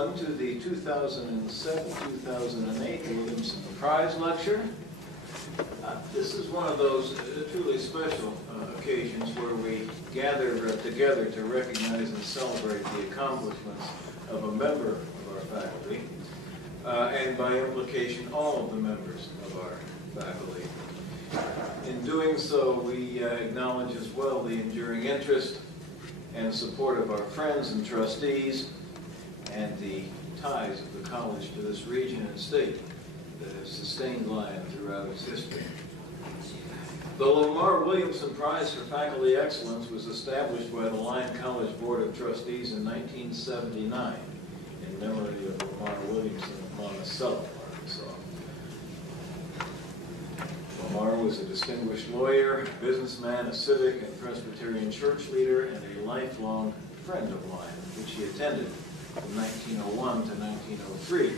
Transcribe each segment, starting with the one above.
everyone to the 2007-2008 Williamson Prize Lecture. This is one of those truly special occasions where we gather together to recognize and celebrate the accomplishments of a member of our faculty, and by implication, all of the members of our faculty. In doing so, we acknowledge as well the enduring interest and support of our friends and trustees and the ties of the college to this region and state that have sustained Lyon throughout its history. The Williamson Prize for Faculty Excellence was established by the Lyon College Board of Trustees in 1979 in memory of Lamar Williamson of Monticello, Arkansas. Lamar was a distinguished lawyer, businessman, a civic and Presbyterian church leader, and a lifelong friend of Lyon, which he attended from 1901 to 1903.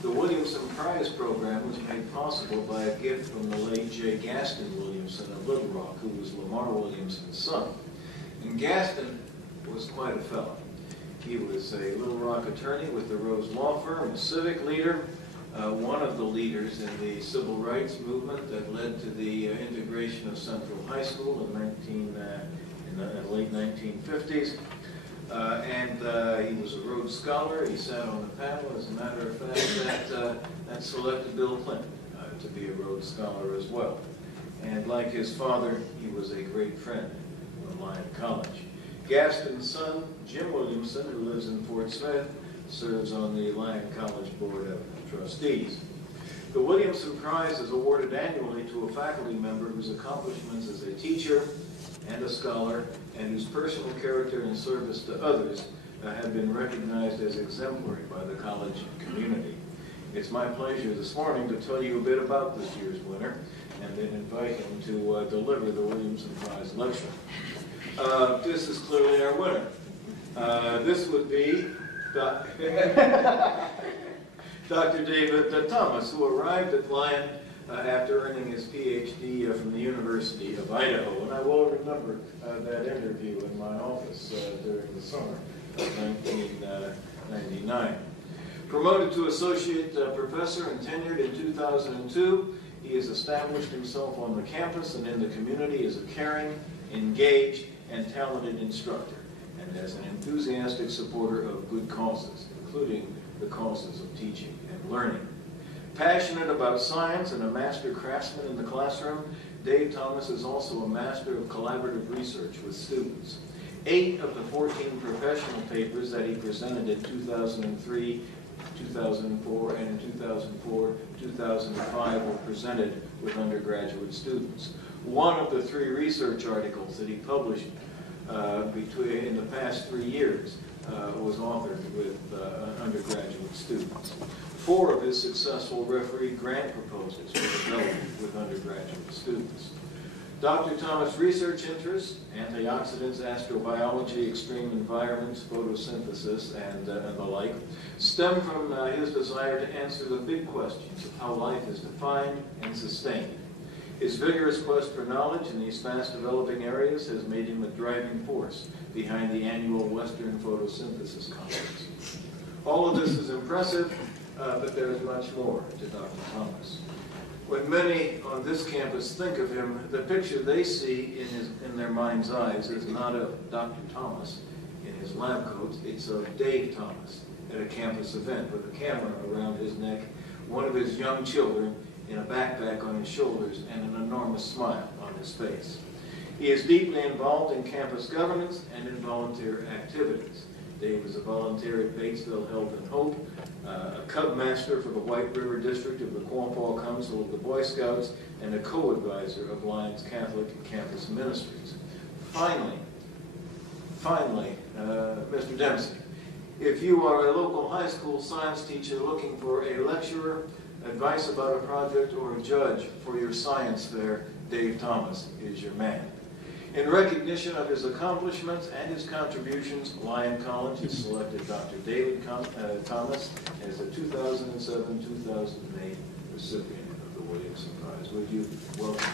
The Williamson Prize program was made possible by a gift from the late J. Gaston Williamson of Little Rock, who was Lamar Williamson's son. And Gaston was quite a fellow. He was a Little Rock attorney with the Rose Law Firm, a civic leader, one of the leaders in the civil rights movement that led to the integration of Central High School in the late 1950s. And he was a Rhodes Scholar. He sat on the panel, as a matter of fact, that selected Bill Clinton to be a Rhodes Scholar as well. And like his father, he was a great friend of Lyon College. Gaston's son, Jim Williamson, who lives in Fort Smith, serves on the Lyon College Board of Trustees. The Williamson Prize is awarded annually to a faculty member whose accomplishments as a teacher and a scholar, and whose personal character and service to others have been recognized as exemplary by the college community. It's my pleasure this morning to tell you a bit about this year's winner, and then invite him to deliver the Williamson Prize lecture. This is clearly our winner. This would be Dr. David Thomas, who arrived at Lyon after earning his PhD from the University of Idaho. And I will remember that interview in my office during the summer of 1999. Promoted to associate professor and tenured in 2002, he has established himself on the campus and in the community as a caring, engaged, and talented instructor, and as an enthusiastic supporter of good causes, including the causes of teaching and learning. Passionate about science and a master craftsman in the classroom, Dave Thomas is also a master of collaborative research with students. 8 of the 14 professional papers that he presented in 2003, 2004, and in 2004-2005 were presented with undergraduate students. 1 of the 3 research articles that he published in the past 3 years was authored with undergraduate students. 4 of his successful referee grant proposals were developed with undergraduate students. Dr. Thomas' research interests, antioxidants, astrobiology, extreme environments, photosynthesis, and the like, stem from his desire to answer the big questions of how life is defined and sustained. His vigorous quest for knowledge in these fast-developing areas has made him a driving force behind the annual Western Photosynthesis Conference. All of this is impressive, but there is much more to Dr. Thomas. When many on this campus think of him, the picture they see in their mind's eyes is not of Dr. Thomas in his lab coat, it's of Dave Thomas at a campus event with a camera around his neck, one of his young children in a backpack on his shoulders, and an enormous smile on his face. He is deeply involved in campus governance and in volunteer activities. Dave is a volunteer at Batesville Health and Hope, a Cub Master for the White River District of the Quapaw Council of the Boy Scouts, and a co-advisor of Lyon's Catholic Campus Ministries. Finally, Mr. Dempsey, if you are a local high school science teacher looking for a lecturer, advice about a project, or a judge for your science fair, Dave Thomas is your man. In recognition of his accomplishments and his contributions, Lyon College has selected Dr. David Thomas as the 2007-2008 recipient of the Williamson Prize. Would you welcome?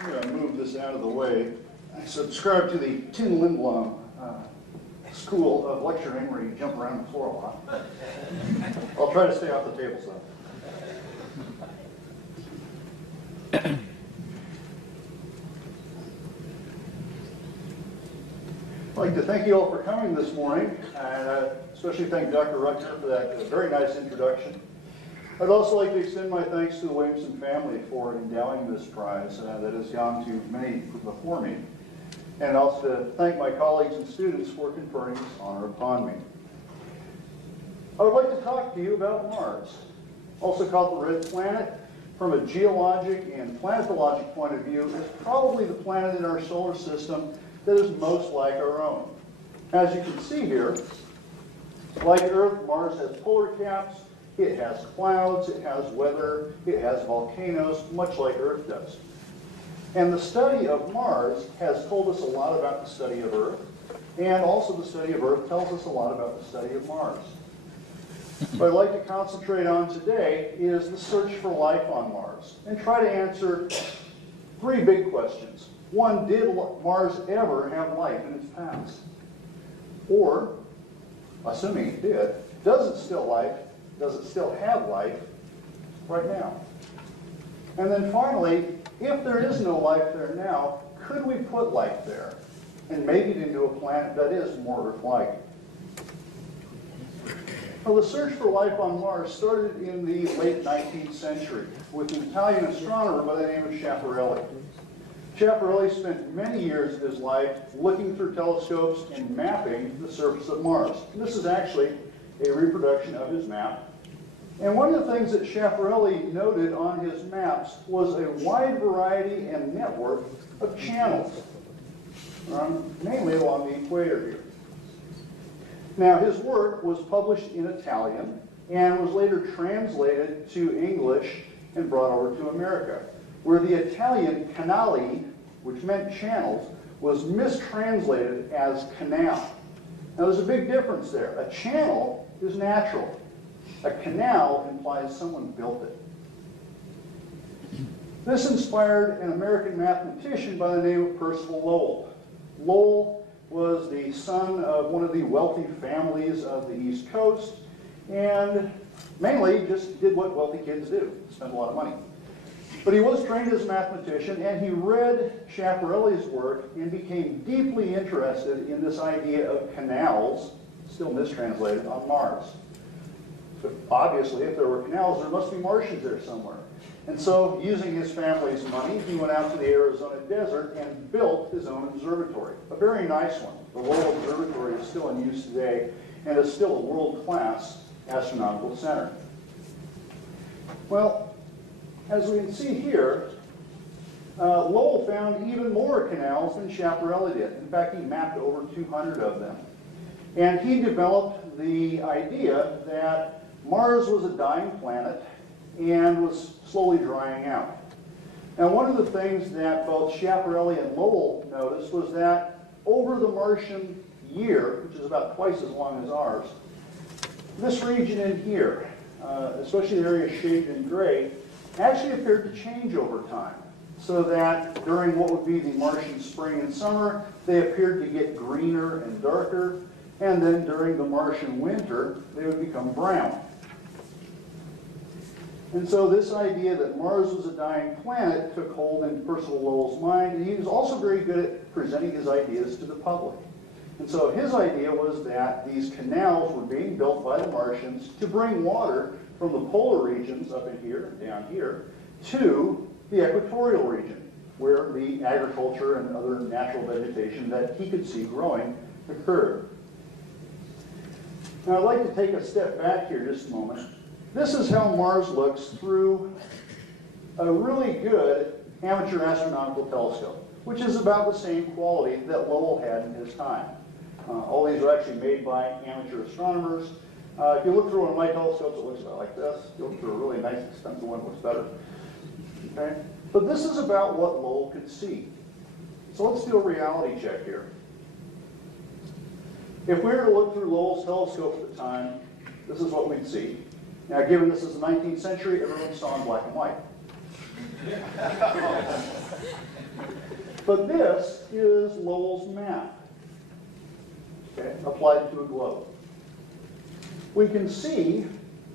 I'm going to move this out of the way subscribe to the Tin Lindblom school of lecturing where you jump around the floor a lot. I'll try to stay off the tables though. I'd like to thank you all for coming this morning, and especially thank Dr. Rucker for that very nice introduction. I'd also like to extend my thanks to the Williamson family for endowing this prize that has gone to many before me, and also to thank my colleagues and students for conferring this honor upon me. I would like to talk to you about Mars, also called the Red Planet. From a geologic and planetologic point of view, is probably the planet in our solar system that is most like our own. As you can see here, like Earth, Mars has polar caps, it has clouds, it has weather, it has volcanoes, much like Earth does. And the study of Mars has told us a lot about the study of Earth, and also the study of Earth tells us a lot about the study of Mars. What I'd like to concentrate on today is the search for life on Mars, and try to answer three big questions. One, did Mars ever have life in its past? Or, assuming it did, does it still have life right now? And then finally, if there is no life there now, could we put life there and make it into a planet that is more Earth-like? Well, the search for life on Mars started in the late 19th century with an Italian astronomer by the name of Schiaparelli. Schiaparelli spent many years of his life looking through telescopes and mapping the surface of Mars. And this is actually a reproduction of his map. And one of the things that Schiaparelli noted on his maps was a wide variety and network of channels, mainly along the equator here. Now, his work was published in Italian and was later translated to English and brought over to America, where the Italian canali, which meant channels, was mistranslated as canal. Now, there's a big difference there. A channel is natural. A canal implies someone built it. This inspired an American mathematician by the name of Percival Lowell. Lowell was the son of one of the wealthy families of the East Coast, and mainly just did what wealthy kids do, spend a lot of money. But he was trained as a mathematician, and he read Schiaparelli's work and became deeply interested in this idea of canals, still mistranslated, on Mars. So obviously, if there were canals, there must be Martians there somewhere. And so, using his family's money, he went out to the Arizona desert and built his own observatory. A very nice one. The Lowell Observatory is still in use today and is still a world-class astronomical center. Well, as we can see here, Lowell found even more canals than Schiaparelli did. In fact, he mapped over 200 of them. And he developed the idea that Mars was a dying planet and was slowly drying out. Now, one of the things that both Schiaparelli and Lowell noticed was that over the Martian year, which is about twice as long as ours, this region in here, especially the area shaded in gray, actually appeared to change over time. So that during what would be the Martian spring and summer, they appeared to get greener and darker, and then during the Martian winter, they would become brown. And so this idea that Mars was a dying planet took hold in Percival Lowell's mind, and he was also very good at presenting his ideas to the public. And so his idea was that these canals were being built by the Martians to bring water from the polar regions up in here, down here, to the equatorial region, where the agriculture and other natural vegetation that he could see growing occurred. Now I'd like to take a step back here just a moment. This is how Mars looks through a really good amateur astronomical telescope, which is about the same quality that Lowell had in his time. All these are actually made by amateur astronomers. If you look through one of my telescopes, it looks about like this. If you look through a really nice, expensive one, it looks better. Okay? But this is about what Lowell could see. So let's do a reality check here. If we were to look through Lowell's telescope at the time, this is what we'd see. Now, given this is the 19th century, everyone saw in black and white. But this is Lowell's map, okay, applied to a globe. We can see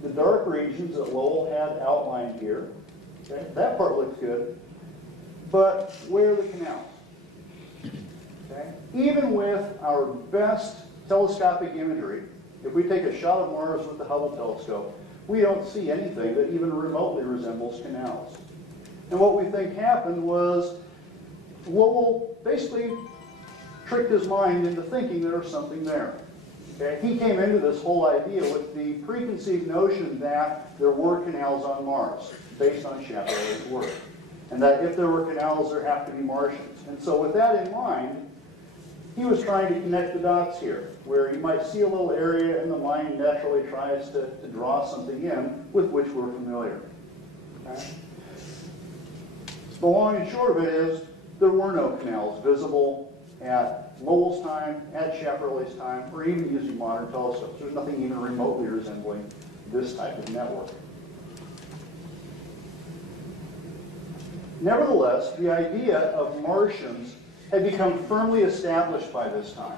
the dark regions that Lowell had outlined here. Okay, that part looks good. But where are the canals? Okay? Even with our best telescopic imagery, if we take a shot of Mars with the Hubble telescope, we don't see anything that even remotely resembles canals. And what we think happened was Lowell basically tricked his mind into thinking there was something there. Okay? He came into this whole idea with the preconceived notion that there were canals on Mars, based on Chaparral's work. And that if there were canals, there have to be Martians. And so with that in mind, he was trying to connect the dots here, where you might see a little area and the mind naturally tries to draw something in with which we're familiar. Okay? So the long and short of it is, there were no canals visible at Lowell's time, at Chaparral's time, or even using modern telescopes. There's nothing even remotely resembling this type of network. Nevertheless, the idea of Martians had become firmly established by this time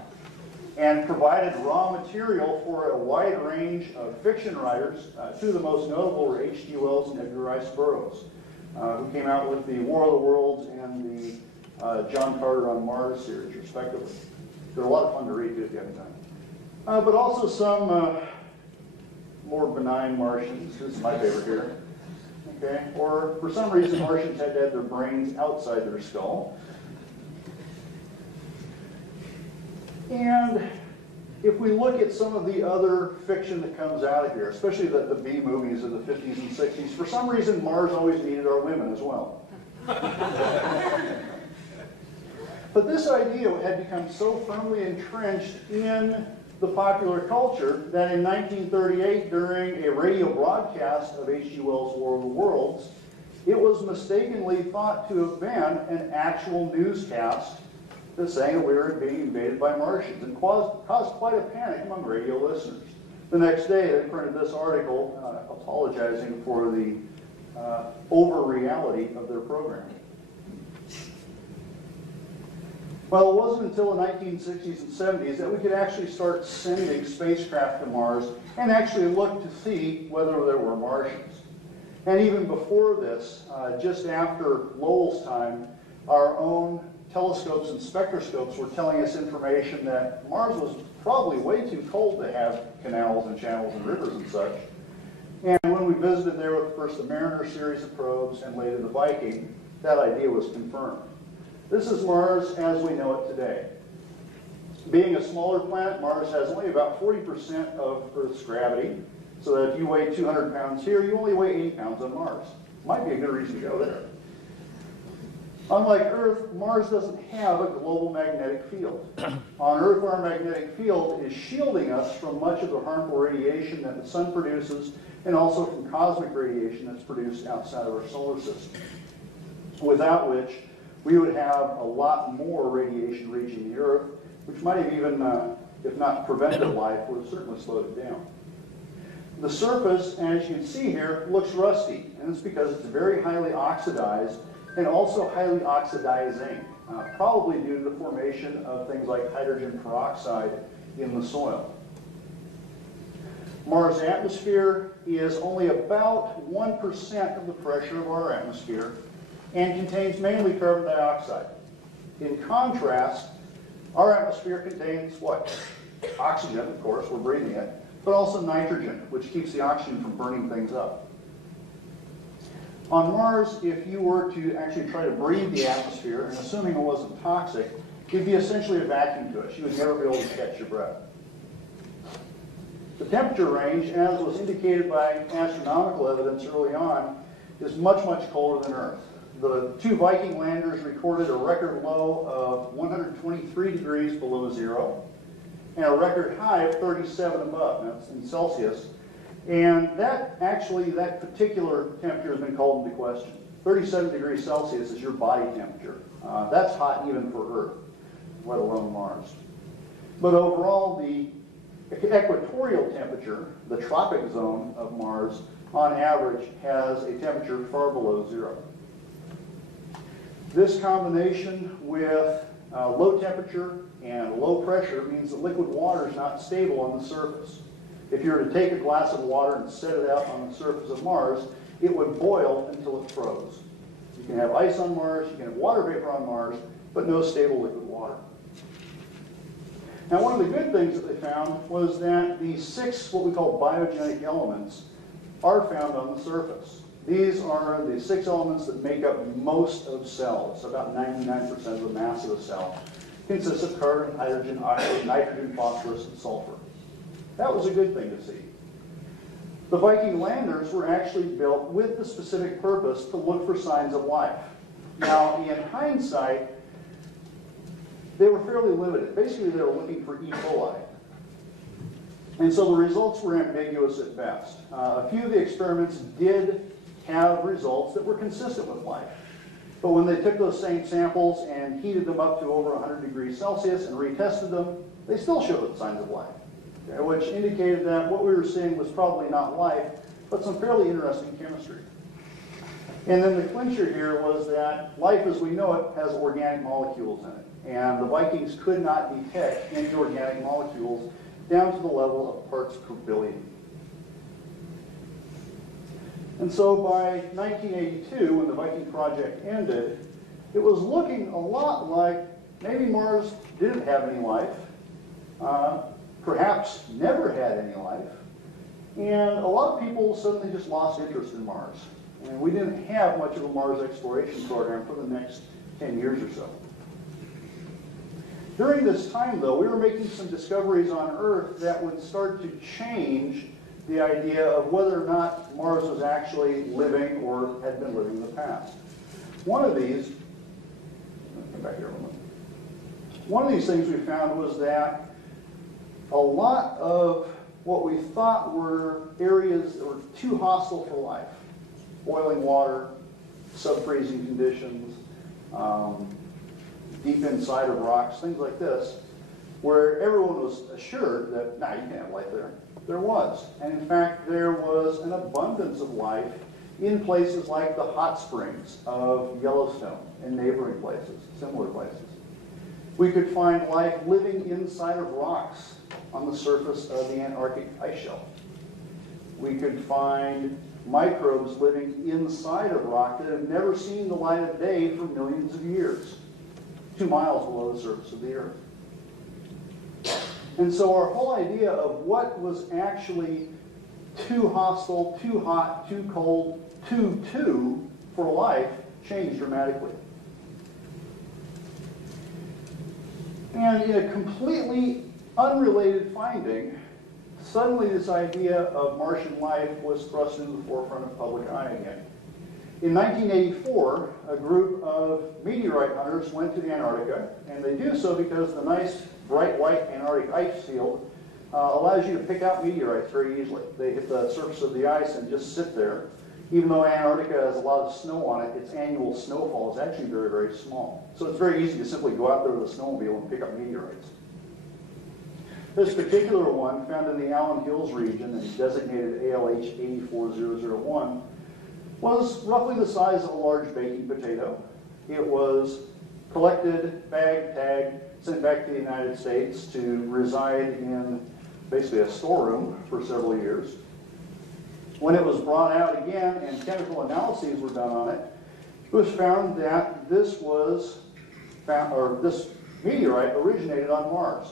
and provided raw material for a wide range of fiction writers. Two of the most notable were H.G. Wells and Edgar Rice Burroughs, who came out with the War of the Worlds and the John Carter on Mars series, respectively. They're a lot of fun to read, too, if you haven't done. But also some more benign Martians. This is my favorite here. Okay? Or, for some reason, Martians had to have their brains outside their skull. And if we look at some of the other fiction that comes out of here, especially the B movies of the 50s and 60s, for some reason Mars always needed our women as well. But this idea had become so firmly entrenched in the popular culture that in 1938, during a radio broadcast of H.G. Wells' War of the Worlds, it was mistakenly thought to have been an actual newscast that's saying that we were being invaded by Martians, and caused quite a panic among radio listeners. The next day, they printed this article apologizing for the over-reality of their programming. Well, it wasn't until the 1960s and 70s that we could actually start sending spacecraft to Mars and actually look to see whether there were Martians. And even before this, just after Lowell's time, our own telescopes and spectroscopes were telling us information that Mars was probably way too cold to have canals and channels and rivers and such. And when we visited there with first the Mariner series of probes and later the Viking, that idea was confirmed. This is Mars as we know it today. Being a smaller planet, Mars has only about 40% of Earth's gravity, so that if you weigh 200 pounds here, you only weigh 80 pounds on Mars. Might be a good reason to go there. Unlike Earth, Mars doesn't have a global magnetic field. On Earth, our magnetic field is shielding us from much of the harmful radiation that the sun produces, and also from cosmic radiation that's produced outside of our solar system, without which we would have a lot more radiation reaching the Earth, which might have even, if not prevented life, would have certainly slowed it down. The surface, as you can see here, looks rusty, and it's because it's very highly oxidized and also highly oxidizing, probably due to the formation of things like hydrogen peroxide in the soil. Mars' atmosphere is only about 1% of the pressure of our atmosphere and contains mainly carbon dioxide. In contrast, our atmosphere contains what? Oxygen, of course, we're breathing it, but also nitrogen, which keeps the oxygen from burning things up. On Mars, if you were to actually try to breathe the atmosphere, and assuming it wasn't toxic, it'd be essentially a vacuum to us. You would never be able to catch your breath. The temperature range, as was indicated by astronomical evidence early on, is much, much colder than Earth. The two Viking landers recorded a record low of 123 degrees below zero and a record high of 37 above. That's in Celsius. And that particular temperature has been called into question. 37 degrees Celsius is your body temperature. That's hot even for Earth, let alone Mars. But overall, the equatorial temperature, the tropic zone of Mars, on average has a temperature far below zero. This combination with low temperature and low pressure means that liquid water is not stable on the surface. If you were to take a glass of water and set it out on the surface of Mars, it would boil until it froze. You can have ice on Mars, you can have water vapor on Mars, but no stable liquid water. Now, one of the good things that they found was that the 6 what we call biogenic elements are found on the surface. These are the 6 elements that make up most of cells. About 99% of the mass of a cell consists of carbon, hydrogen, oxygen, nitrogen, phosphorus, and sulfur. That was a good thing to see. The Viking landers were actually built with the specific purpose to look for signs of life. Now, in hindsight, they were fairly limited. Basically, they were looking for E. coli. And so the results were ambiguous at best. A few of the experiments did have results that were consistent with life. But when they took those same samples and heated them up to over 100 degrees Celsius and retested them, they still showed signs of life, okay, which indicated that what we were seeing was probably not life, but some fairly interesting chemistry. And then the clincher here was that life as we know it has organic molecules in it. And the Vikings could not detect any organic molecules down to the level of parts per billion. And so by 1982, when the Viking project ended, it was looking a lot like maybe Mars didn't have any life, perhaps never had any life, and a lot of people suddenly just lost interest in Mars. And we didn't have much of a Mars exploration program for the next 10 years or so. During this time, though, we were making some discoveries on Earth that would start to change the idea of whether or not Mars was actually living or had been living in the past. One of these, come back here a moment. One of these things we found was that a lot of what we thought were areas that were too hostile for life, boiling water, sub-freezing conditions, deep inside of rocks, things like this, where everyone was assured that, nah, you can't have life there. There was. And in fact, there was an abundance of life in places like the hot springs of Yellowstone and neighboring places, similar places. We could find life living inside of rocks on the surface of the Antarctic ice shelf. We could find microbes living inside of rock that have never seen the light of day for millions of years, 2 miles below the surface of the Earth. And so our whole idea of what was actually too hostile, too hot, too cold, too for life changed dramatically. And in a completely unrelated finding, suddenly this idea of Martian life was thrust into the forefront of public eye again. In 1984, a group of meteorite hunters went to the Antarctica, and they do so because the nice bright white Antarctic ice field allows you to pick out meteorites very easily. They hit the surface of the ice and just sit there. Even though Antarctica has a lot of snow on it, its annual snowfall is actually very, very small. So it's very easy to simply go out there with a snowmobile and pick up meteorites. This particular one, found in the Allen Hills region and designated ALH 84001, was roughly the size of a large baking potato. It was collected, bagged, tagged, sent back to the United States to reside in basically a storeroom for several years. When it was brought out again and chemical analyses were done on it, it was found that this meteorite originated on Mars.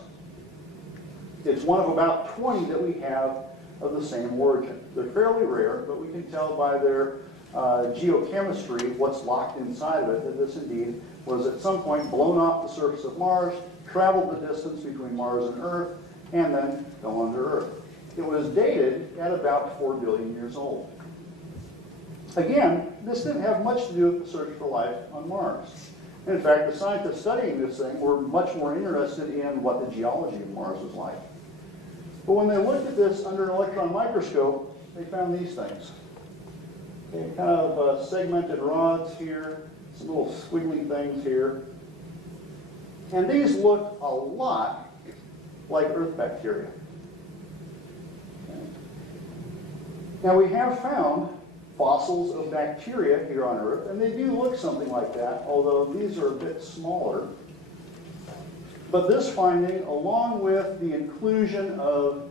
It's one of about 20 that we have of the same origin. They're fairly rare, but we can tell by their geochemistry, what's locked inside of it, that this indeed was at some point blown off the surface of Mars, traveled the distance between Mars and Earth, and then fell under Earth. It was dated at about 4 billion years old. Again, this didn't have much to do with the search for life on Mars. In fact, the scientists studying this thing were much more interested in what the geology of Mars was like. But when they looked at this under an electron microscope, they found these things. Okay, kind of segmented rods here, some little squiggly things here. And these look a lot like Earth bacteria. Okay. Now we have found fossils of bacteria here on Earth, and they do look something like that, although these are a bit smaller. But this finding, along with the inclusion of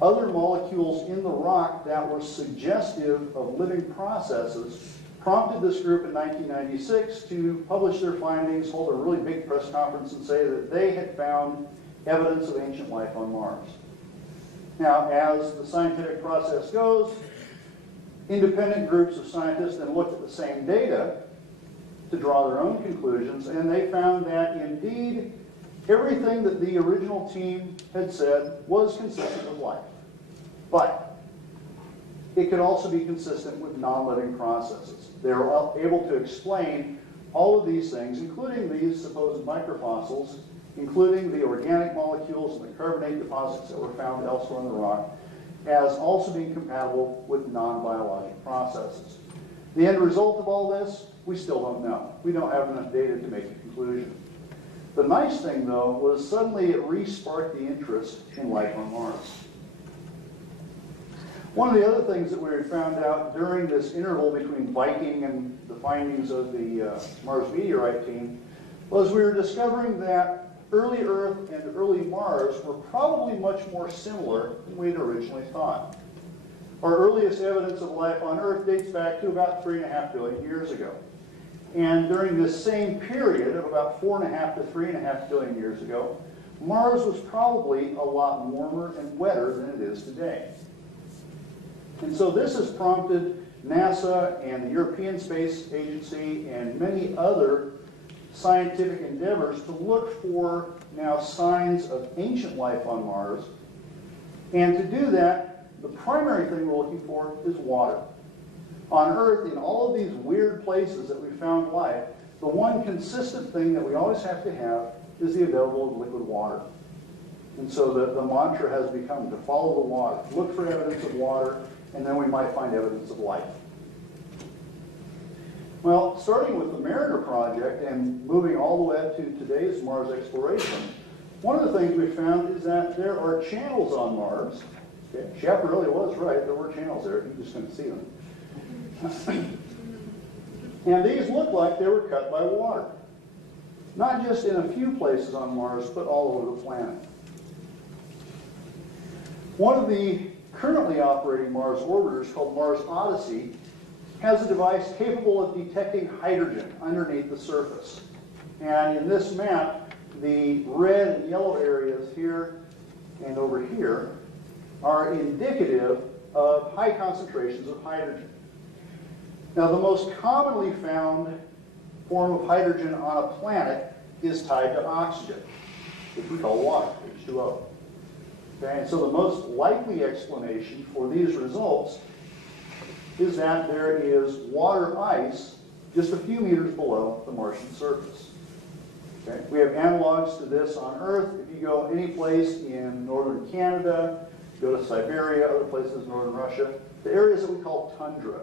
other molecules in the rock that were suggestive of living processes, prompted this group in 1996 to publish their findings, hold a really big press conference, and say that they had found evidence of ancient life on Mars. Now, as the scientific process goes, independent groups of scientists then looked at the same data to draw their own conclusions, and they found that indeed everything that the original team had said was consistent with life. But it could also be consistent with non-living processes. They were able to explain all of these things, including these supposed microfossils, including the organic molecules and the carbonate deposits that were found elsewhere in the rock, as also being compatible with non-biologic processes. The end result of all this, we still don't know. We don't have enough data to make a conclusion. The nice thing, though, was suddenly it re-sparked the interest in life on Mars. One of the other things that we found out during this interval between Viking and the findings of the Mars meteorite team was we were discovering that early Earth and early Mars were probably much more similar than we had originally thought. Our earliest evidence of life on Earth dates back to about 3.5 billion years ago. And during this same period of about 4.5 to 3.5 billion years ago, Mars was probably a lot warmer and wetter than it is today. And so this has prompted NASA and the European Space Agency and many other scientific endeavors to look for now signs of ancient life on Mars. And to do that, the primary thing we're looking for is water. On Earth, in all of these weird places that we found life, the one consistent thing that we always have to have is the available liquid water. And so the mantra has become to follow the water, look for evidence of water, and then we might find evidence of life. Well, starting with the Mariner project and moving all the way up to today's Mars exploration, one of the things we found is that there are channels on Mars. Okay? Shep really was right, there were channels there, you just couldn't see them. And these look like they were cut by water. Not just in a few places on Mars, but all over the planet. One of the currently operating Mars orbiters, called Mars Odyssey, has a device capable of detecting hydrogen underneath the surface. And in this map, the red and yellow areas here and over here are indicative of high concentrations of hydrogen. Now, the most commonly found form of hydrogen on a planet is tied to oxygen, which we call water, H2O. Okay, and so the most likely explanation for these results is that there is water ice just a few meters below the Martian surface. Okay? We have analogs to this on Earth. If you go any place in northern Canada, go to Siberia, other places in northern Russia, the areas that we call tundra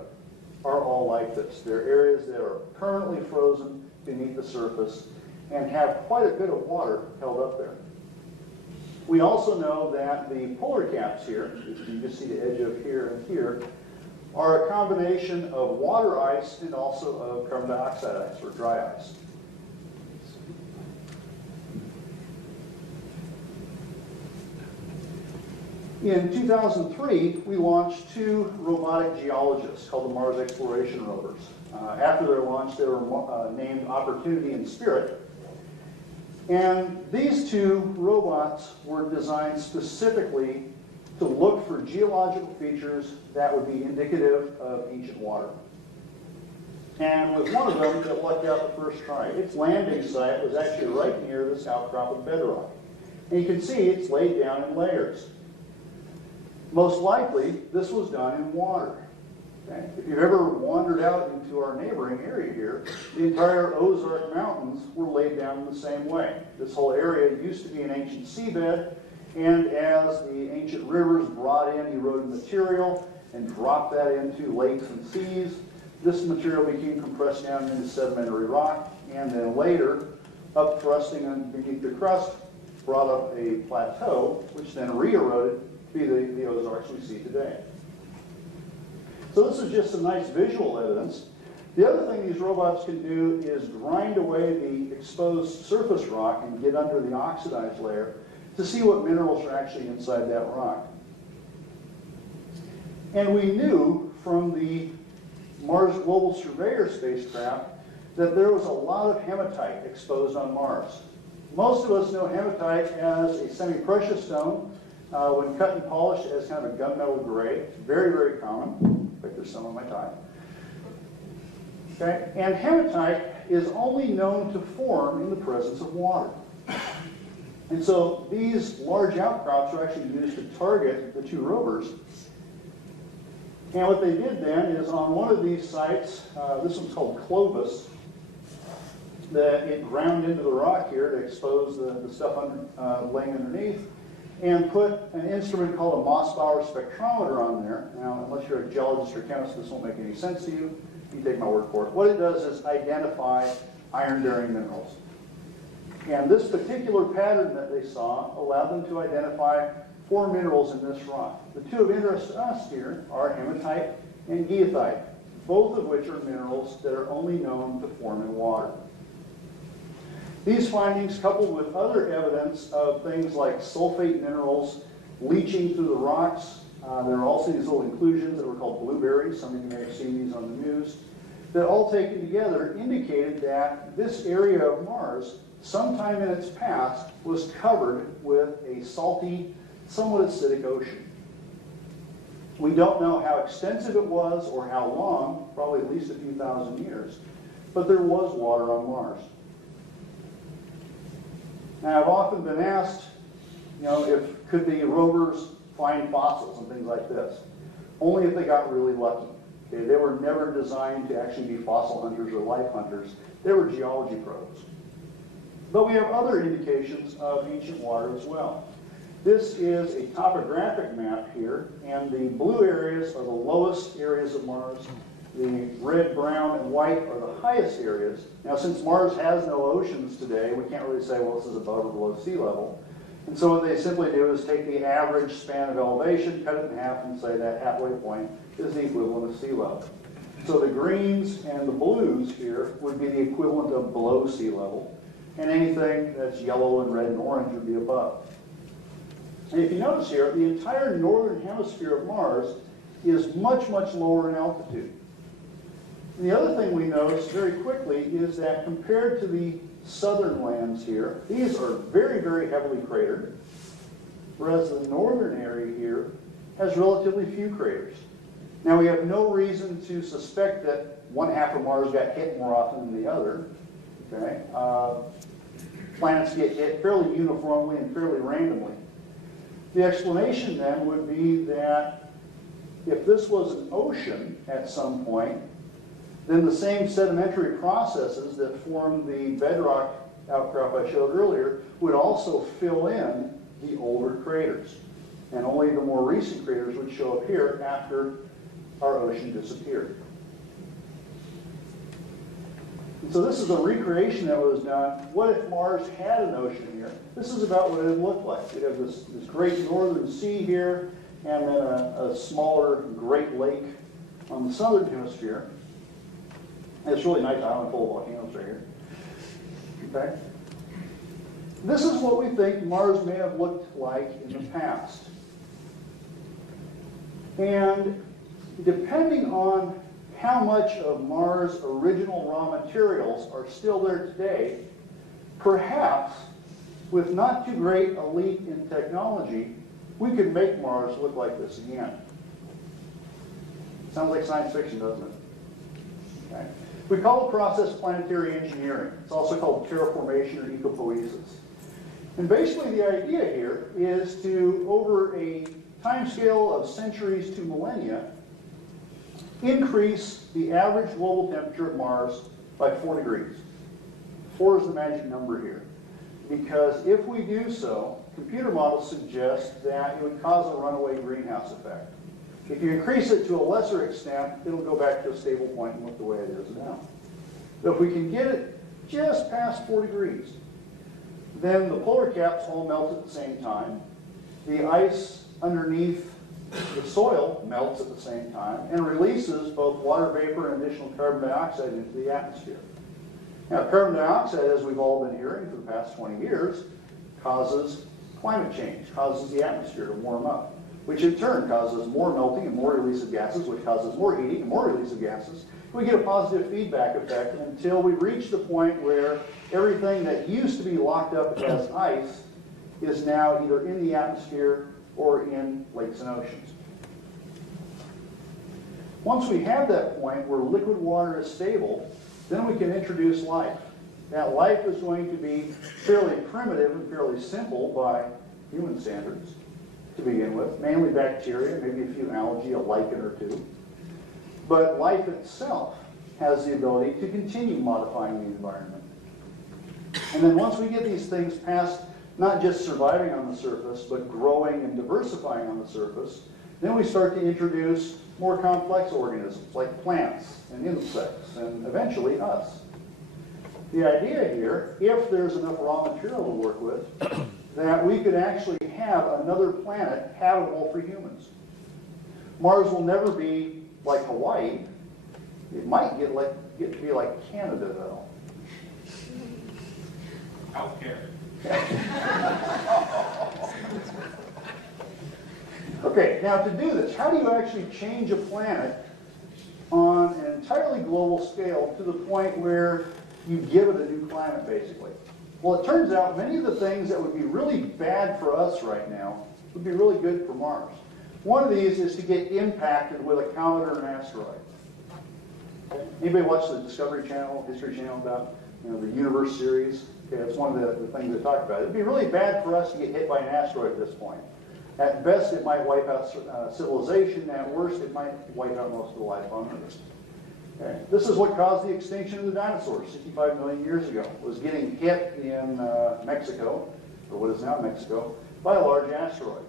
are all like this. They're areas that are permanently frozen beneath the surface and have quite a bit of water held up there. We also know that the polar caps here, you can just see the edge of here and here, are a combination of water ice and also of carbon dioxide ice, or dry ice. In 2003, we launched 2 robotic geologists called the Mars Exploration Rovers. After their launch, they were named Opportunity and Spirit. And these 2 robots were designed specifically to look for geological features that would be indicative of ancient water. And with one of them that lucked out the first try, its landing site was actually right near this outcrop of bedrock. And you can see it's laid down in layers. Most likely, this was done in water. Okay? If you've ever wandered out into our neighboring area here, the entire Ozark Mountains were laid down in the same way. This whole area used to be an ancient seabed, and as the ancient rivers brought in eroded material and dropped that into lakes and seas, this material became compressed down into sedimentary rock, and then later, up thrusting beneath the crust, brought up a plateau, which then re-eroded to be the Ozarks we see today. So this is just some nice visual evidence. The other thing these robots can do is grind away the exposed surface rock and get under the oxidized layer to see what minerals are actually inside that rock. And we knew from the Mars Global Surveyor spacecraft that there was a lot of hematite exposed on Mars. Most of us know hematite as a semi-precious stone. When cut and polished as kind of a gunmetal gray. Very, very common. In fact, there's some on my tie. Okay? And hematite is only known to form in the presence of water. And so these large outcrops are actually used to target the two rovers. And what they did then is on one of these sites, this one's called Clovis, that it ground into the rock here to expose the stuff laying underneath, and put an instrument called a Mossbauer spectrometer on there. Now, unless you're a geologist or chemist, this won't make any sense to you. You can take my word for it. What it does is identify iron-bearing minerals. And this particular pattern that they saw allowed them to identify 4 minerals in this rock. The two of interest to us here are hematite and goethite, both of which are minerals that are only known to form in water. These findings, coupled with other evidence of things like sulfate minerals leaching through the rocks, there are also these little inclusions that were called blueberries. Some of you may have seen these on the news. That all taken together indicated that this area of Mars, sometime in its past, was covered with a salty, somewhat acidic ocean. We don't know how extensive it was or how long, probably at least a few thousand years, but there was water on Mars. Now, I've often been asked, if could the rovers find fossils and things like this? Only if they got really lucky. Okay, they were never designed to actually be fossil hunters or life hunters. They were geology probes. But we have other indications of ancient water as well. This is a topographic map here, and the blue areas are the lowest areas of Mars. The red, brown, and white are the highest areas. Now, since Mars has no oceans today, we can't really say, well, this is above or below sea level. And so what they simply do is take the average span of elevation, cut it in half, and say that halfway point is the equivalent of sea level. So the greens and the blues here would be the equivalent of below sea level, and anything that's yellow and red and orange would be above. And if you notice here, the entire northern hemisphere of Mars is much, much lower in altitude. And the other thing we notice very quickly is that compared to the southern lands here, these are very, very heavily cratered, whereas the northern area here has relatively few craters. Now, we have no reason to suspect that one half of Mars got hit more often than the other. Okay? Planets get hit fairly uniformly and fairly randomly. The explanation then would be that if this was an ocean at some point, then the same sedimentary processes that formed the bedrock outcrop I showed earlier would also fill in the older craters. And only the more recent craters would show up here after our ocean disappeared. And so this is a recreation that was done. What if Mars had an ocean here? This is about what it would look like. We'd have this great northern sea here, and then a smaller Great Lake on the southern hemisphere. And it's really nice island full of volcanoes right here. Okay? This is what we think Mars may have looked like in the past. And depending on how much of Mars' original raw materials are still there today, perhaps, with not too great a leap in technology, we could make Mars look like this again. Sounds like science fiction, doesn't it? Okay. We call the process planetary engineering. It's also called terraformation or ecopoiesis. And basically the idea here is to, over a time scale of centuries to millennia, increase the average global temperature of Mars by 4 degrees. 4 is the magic number here. Because if we do so, computer models suggest that it would cause a runaway greenhouse effect. If you increase it to a lesser extent, it'll go back to a stable point and look the way it is now. But if we can get it just past 4 degrees, then the polar caps all melt at the same time. The ice underneath the soil melts at the same time and releases both water vapor and additional carbon dioxide into the atmosphere. Now, carbon dioxide, as we've all been hearing for the past 20 years, causes climate change, causes the atmosphere to warm up, which in turn causes more melting and more release of gases, which causes more heating and more release of gases. We get a positive feedback effect until we reach the point where everything that used to be locked up as ice is now either in the atmosphere or in lakes and oceans. Once we have that point where liquid water is stable, then we can introduce life. That life is going to be fairly primitive and fairly simple by human standards to begin with, mainly bacteria, maybe a few algae, a lichen or two. But life itself has the ability to continue modifying the environment. And then once we get these things past not just surviving on the surface, but growing and diversifying on the surface, then we start to introduce more complex organisms like plants and insects and eventually us. The idea here, if there's enough raw material to work with, that we could actually have another planet habitable for humans. Mars will never be like Hawaii. It might get to be like Canada, though. Out here. Okay, now to do this, how do you actually change a planet on an entirely global scale to the point where you give it a new climate, basically? Well, it turns out many of the things that would be really bad for us right now would be really good for Mars. One of these is to get impacted with a comet or an asteroid. Anybody watch the Discovery Channel, History Channel about the Universe series? Okay, that's one of the things they talk about. It would be really bad for us to get hit by an asteroid at this point. At best, it might wipe out civilization. At worst, it might wipe out most of the life on Earth. Okay. This is what caused the extinction of the dinosaurs 65 million years ago. It was getting hit in Mexico, or what is now Mexico, by a large asteroid.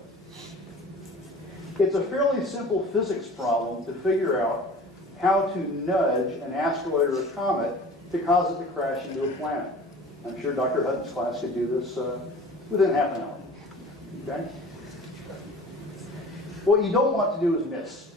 It's a fairly simple physics problem to figure out how to nudge an asteroid or a comet to cause it to crash into a planet. I'm sure Dr. Hutton's class could do this within half an hour. Okay? What you don't want to do is miss.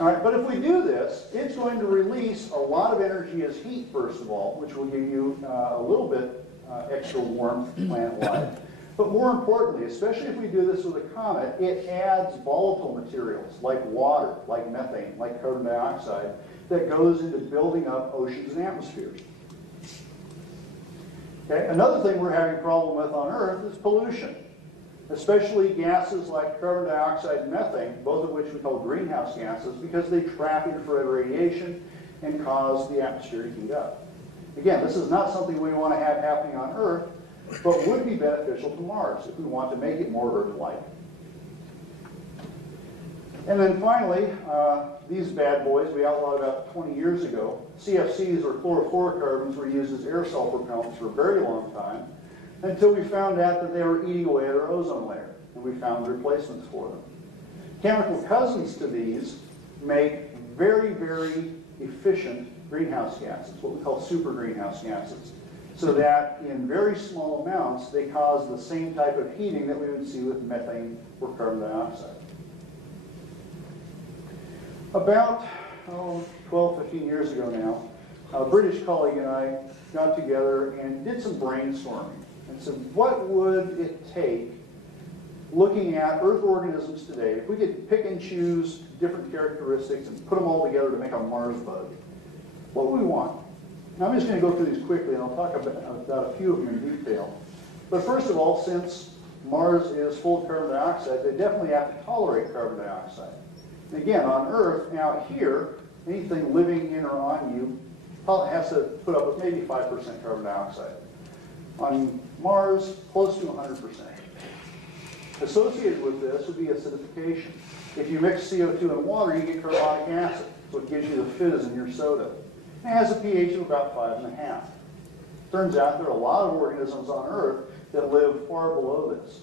All right, but if we do this, it's going to release a lot of energy as heat, first of all, which will give you a little bit extra warmth planet-wide. But more importantly, especially if we do this with a comet, it adds volatile materials like water, like methane, like carbon dioxide, that goes into building up oceans and atmospheres. Okay? Another thing we're having a problem with on Earth is pollution, especially gases like carbon dioxide and methane, both of which we call greenhouse gases, because they trap infrared radiation and cause the atmosphere to heat up. Again, this is not something we want to have happening on Earth, but would be beneficial to Mars if we want to make it more Earth-like. And then finally, these bad boys we outlawed about 20 years ago. CFCs, or chlorofluorocarbons, were used as aerosol propellants for a very long time, until we found out that they were eating away at our ozone layer, and we found replacements for them. Chemical cousins to these make very, very efficient greenhouse gases, what we call super greenhouse gases, so that in very small amounts they cause the same type of heating that we would see with methane or carbon dioxide. About 12, 15 years ago now, a British colleague and I got together and did some brainstorming and said, what would it take, looking at Earth organisms today, if we could pick and choose different characteristics and put them all together to make a Mars bug? What would we want? Now, I'm just going to go through these quickly, and I'll talk about a few of them in detail. But first of all, since Mars is full of carbon dioxide, they definitely have to tolerate carbon dioxide. And again, on Earth, out here, anything living in or on you has to put up with maybe 5% carbon dioxide. On Mars, close to 100%. Associated with this would be acidification. If you mix CO2 and water, you get carbonic acid, so it gives you the fizz in your soda. It has a pH of about 5.5. Turns out there are a lot of organisms on Earth that live far below this.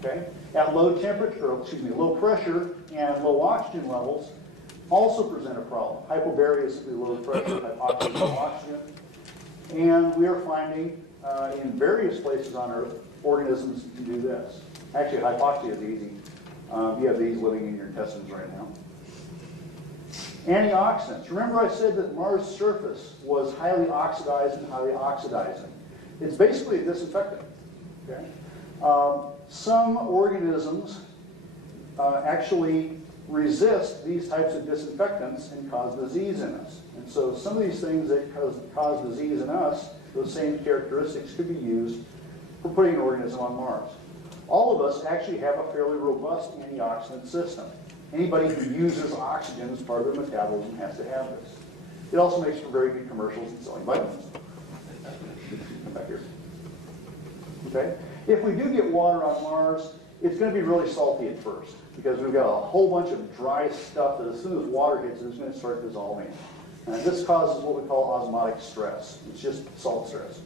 Okay? At low temperature, low pressure and low oxygen levels also present a problem. Hypobaria is simply low pressure, hypoxia, low oxygen. And we are finding in various places on Earth organisms can do this. Actually, hypoxia is easy. You have these living in your intestines right now. Antioxidants. Remember I said that Mars' surface was highly oxidized and highly oxidizing. It's basically a disinfectant. Okay? Some organisms actually resist these types of disinfectants and cause disease in us. And so some of these things that cause disease in us, those same characteristics could be used for putting an organism on Mars. All of us actually have a fairly robust antioxidant system. Anybody who uses oxygen as part of their metabolism has to have this. It also makes for very good commercials in selling vitamins. Come back here. Okay? If we do get water on Mars, it's going to be really salty at first because we've got a whole bunch of dry stuff that as soon as water hits it, it's going to start dissolving. And this causes what we call osmotic stress. It's just salt stress.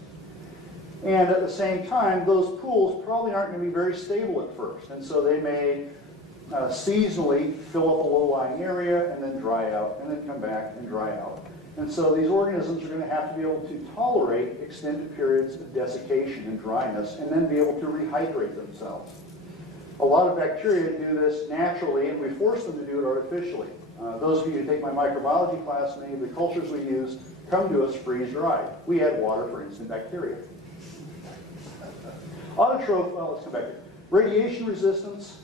And at the same time, those pools probably aren't going to be very stable at first. And so they may seasonally fill up a low-lying area and then dry out and then come back and dry out. And so these organisms are going to have to be able to tolerate extended periods of desiccation and dryness and then be able to rehydrate themselves. A lot of bacteria do this naturally, and we force them to do it artificially. Those of you who take my microbiology class, many of the cultures we use come to us freeze-dried. We add water for instant bacteria. Autotroph, well, let's come back here. Radiation resistance.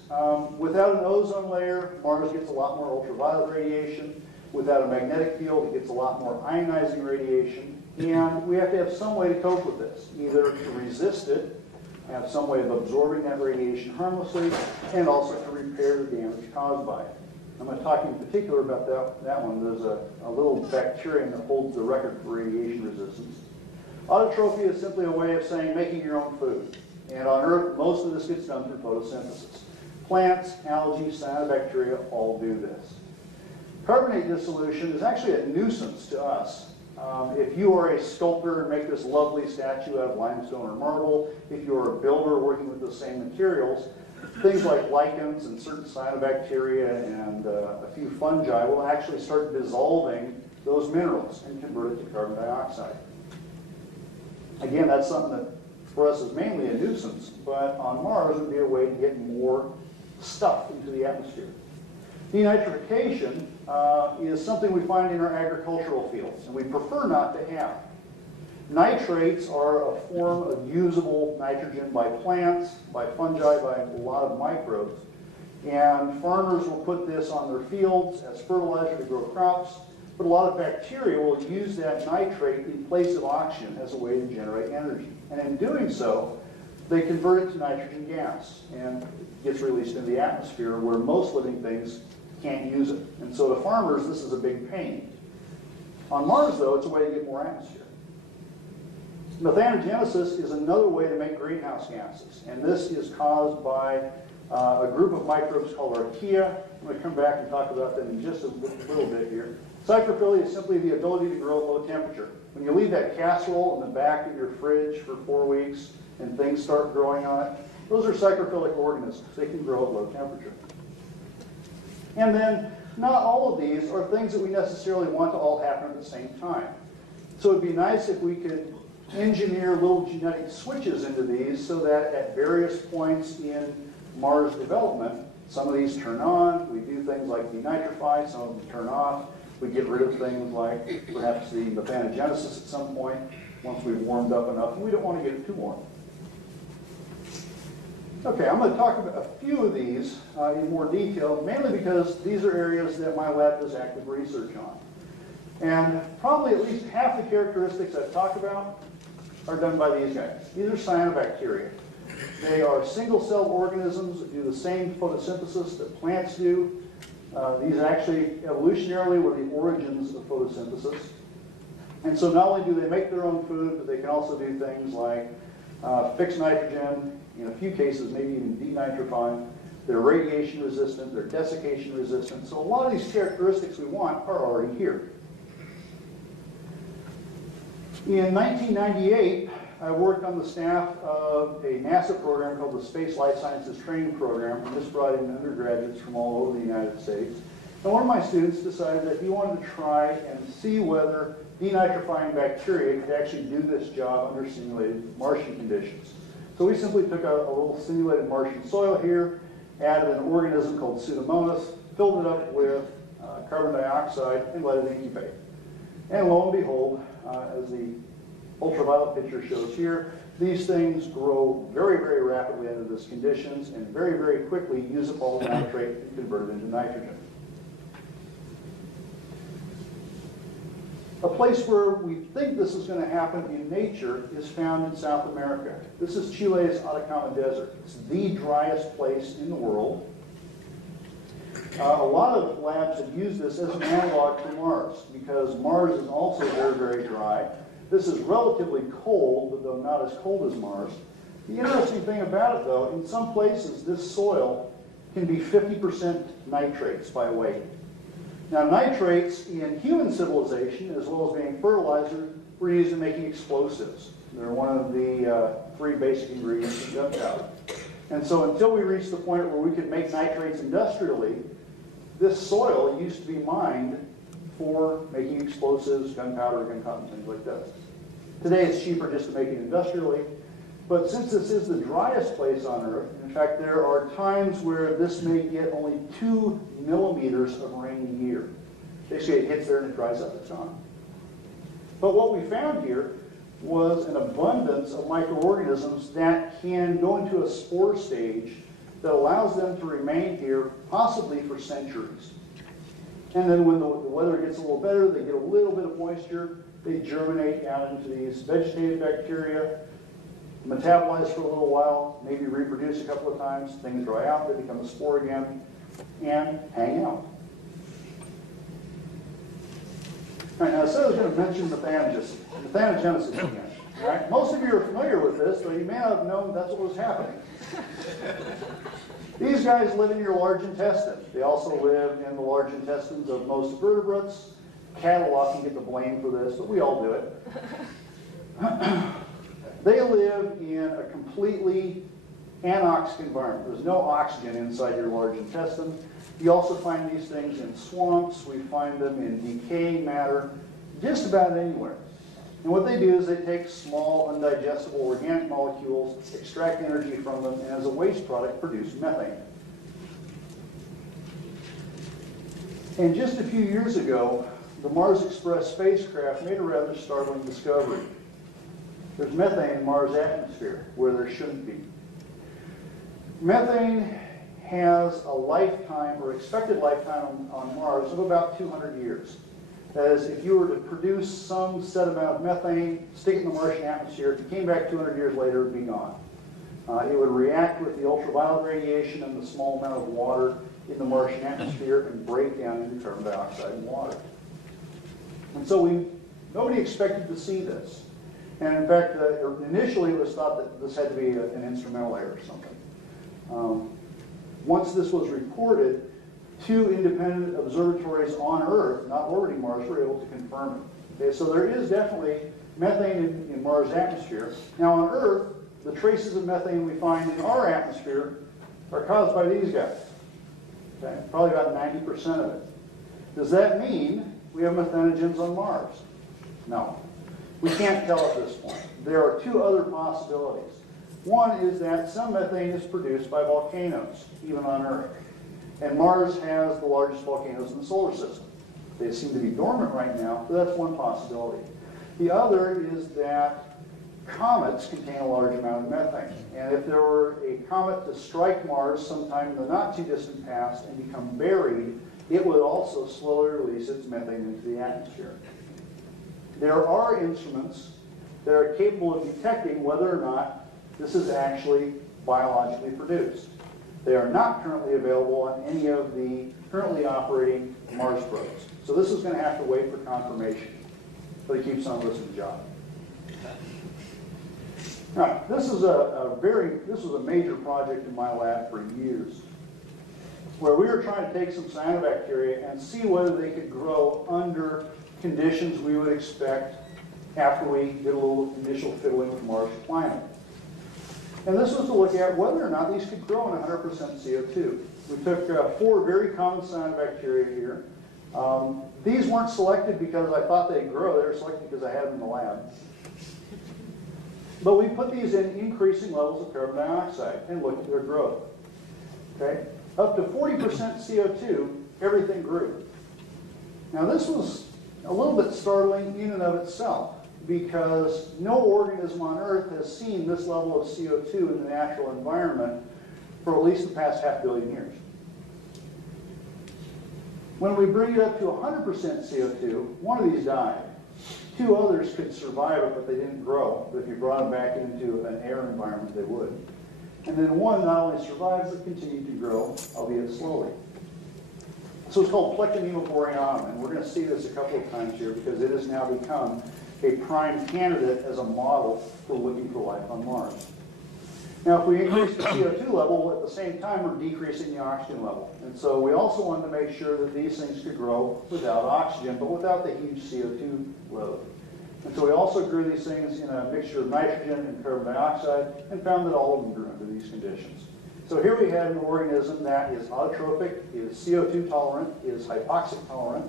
Without an ozone layer, Mars gets a lot more ultraviolet radiation. Without a magnetic field, it gets a lot more ionizing radiation. And we have to have some way to cope with this, either to resist it, have some way of absorbing that radiation harmlessly, and also to repair the damage caused by it. I'm going to talk in particular about that one. There's a little bacterium that holds the record for radiation resistance. Autotrophy is simply a way of saying making your own food. And on Earth, most of this gets done through photosynthesis. Plants, algae, cyanobacteria all do this. Carbonate dissolution is actually a nuisance to us. If you are a sculptor and make this lovely statue out of limestone or marble, if you're a builder working with the same materials, things like lichens and certain cyanobacteria and a few fungi will actually start dissolving those minerals and convert it to carbon dioxide. Again, that's something that for us is mainly a nuisance, but on Mars would be a way to get more stuff into the atmosphere. Denitrification is something we find in our agricultural fields, and we prefer not to have. Nitrates are a form of usable nitrogen by plants, by fungi, by a lot of microbes. And farmers will put this on their fields as fertilizer to grow crops, but a lot of bacteria will use that nitrate in place of oxygen as a way to generate energy. And in doing so, they convert it to nitrogen gas, and it gets released into the atmosphere where most living things can't use it. And so to farmers, this is a big pain. On Mars, though, it's a way to get more atmosphere. Methanogenesis is another way to make greenhouse gases, and this is caused by a group of microbes called archaea. I'm going to come back and talk about them in just a little bit here. Psychrophilia is simply the ability to grow at low temperature. When you leave that casserole in the back of your fridge for 4 weeks and things start growing on it, those are psychrophilic organisms. They can grow at low temperature. And then, not all of these are things that we necessarily want to all happen at the same time. So it'd be nice if we could engineer little genetic switches into these so that at various points in Mars development, some of these turn on. We do things like denitrify, some of them turn off. We get rid of things like perhaps the methanogenesis at some point once we've warmed up enough, and we don't want to get it too warm. Okay, I'm going to talk about a few of these in more detail, mainly because these are areas that my lab does active research on. And probably at least half the characteristics I've talked about are done by these guys. These are cyanobacteria. They are single-celled organisms that do the same photosynthesis that plants do. These actually evolutionarily were the origins of photosynthesis. And so not only do they make their own food, but they can also do things like fix nitrogen, in a few cases maybe even denitrify. They're radiation resistant, they're desiccation resistant. So a lot of these characteristics we want are already here. In 1998, I worked on the staff of a NASA program called the Space Life Sciences Training Program, and this brought in undergraduates from all over the United States. And one of my students decided that he wanted to try and see whether denitrifying bacteria could actually do this job under simulated Martian conditions. So we simply took a little simulated Martian soil here, added an organism called Pseudomonas, filled it up with carbon dioxide, and let it incubate. And lo and behold, as the ultraviolet picture shows here, these things grow very, very rapidly under these conditions and very, very quickly use up all the nitrate and convert it into nitrogen. A place where we think this is going to happen in nature is found in South America. This is Chile's Atacama Desert. It's the driest place in the world. A lot of labs have used this as an analog for Mars because Mars is also very, very dry. This is relatively cold, but though not as cold as Mars. The interesting thing about it, though, in some places this soil can be 50% nitrates by weight. Now, nitrates in human civilization, as well as being fertilizer, were used in making explosives. They're one of the 3 basic ingredients in gunpowder. And so until we reached the point where we could make nitrates industrially, this soil used to be mined for making explosives, gunpowder, gun cotton, things like this. Today it's cheaper just to make it industrially, but since this is the driest place on Earth, in fact there are times where this may get only 2 millimeters of rain a year. Basically it hits there and it dries up, it's gone. But what we found here was an abundance of microorganisms that can go into a spore stage that allows them to remain here possibly for centuries. And then when the weather gets a little better, they get a little bit of moisture, they germinate out into these vegetative bacteria, metabolize for a little while, maybe reproduce a couple of times, things dry out, they become a spore again, and hang out. All right, now I said I was going to mention methanogenesis again. All right? Most of you are familiar with this, though you may not have known that's what was happening. These guys live in your large intestine. They also live in the large intestines of most vertebrates. Cattle often get the blame for this, but we all do it. They live in a completely anoxic environment. There's no oxygen inside your large intestine. You also find these things in swamps. We find them in decaying matter, just about anywhere. And what they do is they take small, undigestible organic molecules, extract energy from them, and as a waste product, produce methane. And just a few years ago, the Mars Express spacecraft made a rather startling discovery. There's methane in Mars' atmosphere where there shouldn't be. Methane has a lifetime, or expected lifetime on Mars, of about 200 years. That is, if you were to produce some set amount of methane, stick it in the Martian atmosphere, if it came back 200 years later, it would be gone. It would react with the ultraviolet radiation and the small amount of water in the Martian atmosphere and break down into carbon dioxide and water. And so nobody expected to see this. And in fact, initially it was thought that this had to be an instrumental error or something. Once this was reported, 2 independent observatories on Earth, not orbiting Mars, were able to confirm it. Okay, so there is definitely methane in Mars' atmosphere. Now on Earth, the traces of methane we find in our atmosphere are caused by these guys. Okay, probably about 90% of it. Does that mean we have methanogens on Mars? No. We can't tell at this point. There are 2 other possibilities. One is that some methane is produced by volcanoes, even on Earth. And Mars has the largest volcanoes in the solar system. They seem to be dormant right now, but that's one possibility. The other is that comets contain a large amount of methane. And if there were a comet to strike Mars sometime in the not-too-distant past and become buried, it would also slowly release its methane into the atmosphere. There are instruments that are capable of detecting whether or not this is actually biologically produced. They are not currently available on any of the currently operating Mars probes. So this is going to have to wait for confirmation. But it keeps on listening to the job. Now, this was a major project in my lab for years, where we were trying to take some cyanobacteria and see whether they could grow under conditions we would expect after we did a little initial fiddling with Mars climate. And this was to look at whether or not these could grow in 100% CO2. We took 4 very common cyanobacteria here. These weren't selected because I thought they'd grow. They were selected because I had them in the lab. But we put these in increasing levels of carbon dioxide and look at their growth. Okay? Up to 40% CO2, everything grew. Now this was a little bit startling in and of itself, because no organism on Earth has seen this level of CO2 in the natural environment for at least the past 500 million years. When we bring it up to 100% CO2, one of these died. Two others could survive it, but they didn't grow. But if you brought them back into an air environment, they would. And then one not only survived, but continued to grow, albeit slowly. So it's called Pleconema boreanum, and we're going to see this a couple of times here because it has now become a prime candidate as a model for looking for life on Mars. Now, if we increase the CO2 level, at the same time, we're decreasing the oxygen level. And so we also wanted to make sure that these things could grow without oxygen, but without the huge CO2 load. And so we also grew these things in a mixture of nitrogen and carbon dioxide and found that all of them grew under these conditions. So here we have an organism that is autotrophic, is CO2 tolerant, is hypoxic tolerant.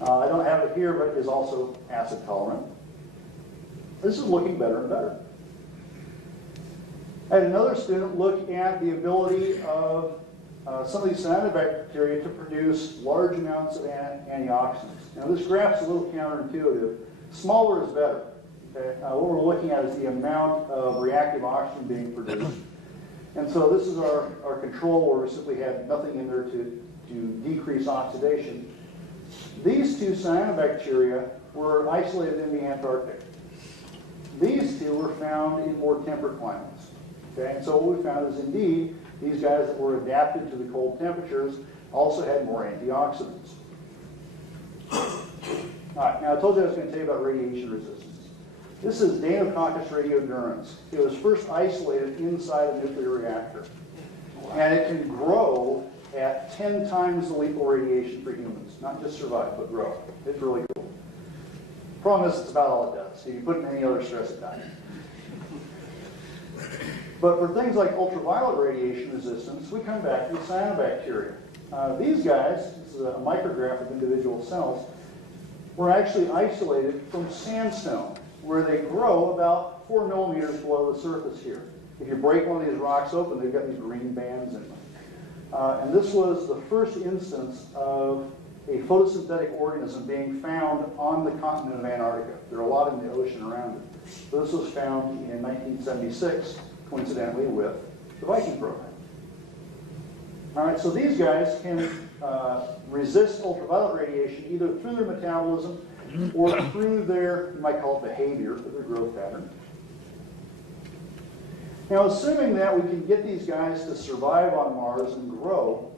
I don't have it here, but is also acid tolerant. This is looking better and better. I had another student look at the ability of some of these cyanobacteria to produce large amounts of antioxidants. Now this graph's a little counterintuitive. Smaller is better. Okay? What we're looking at is the amount of reactive oxygen being produced. And so this is our control where we simply had nothing in there to decrease oxidation. These two cyanobacteria were isolated in the Antarctic. These two were found in more temperate climates. Okay? And so what we found is indeed these guys that were adapted to the cold temperatures also had more antioxidants. All right, now I told you I was going to tell you about radiation resistance. This is Deinococcus radiodurans. It was first isolated inside a nuclear reactor. And it can grow at 10 times the lethal radiation for humans. Not just survive, but grow. It's really cool. Problem is, it's about all it does. So you put in any other stress, it dies. But for things like ultraviolet radiation resistance, we come back to the cyanobacteria. These guys, this is a micrograph of individual cells, were actually isolated from sandstone, where they grow about 4 millimeters below the surface here. If you break one of these rocks open, they've got these green bands in them. And this was the first instance of a photosynthetic organism being found on the continent of Antarctica. There are a lot in the ocean around it. So this was found in 1976, coincidentally with the Viking program. All right, so these guys can resist ultraviolet radiation either through their metabolism or through their, you might call it behavior, their growth pattern. Now, assuming that we can get these guys to survive on Mars and grow,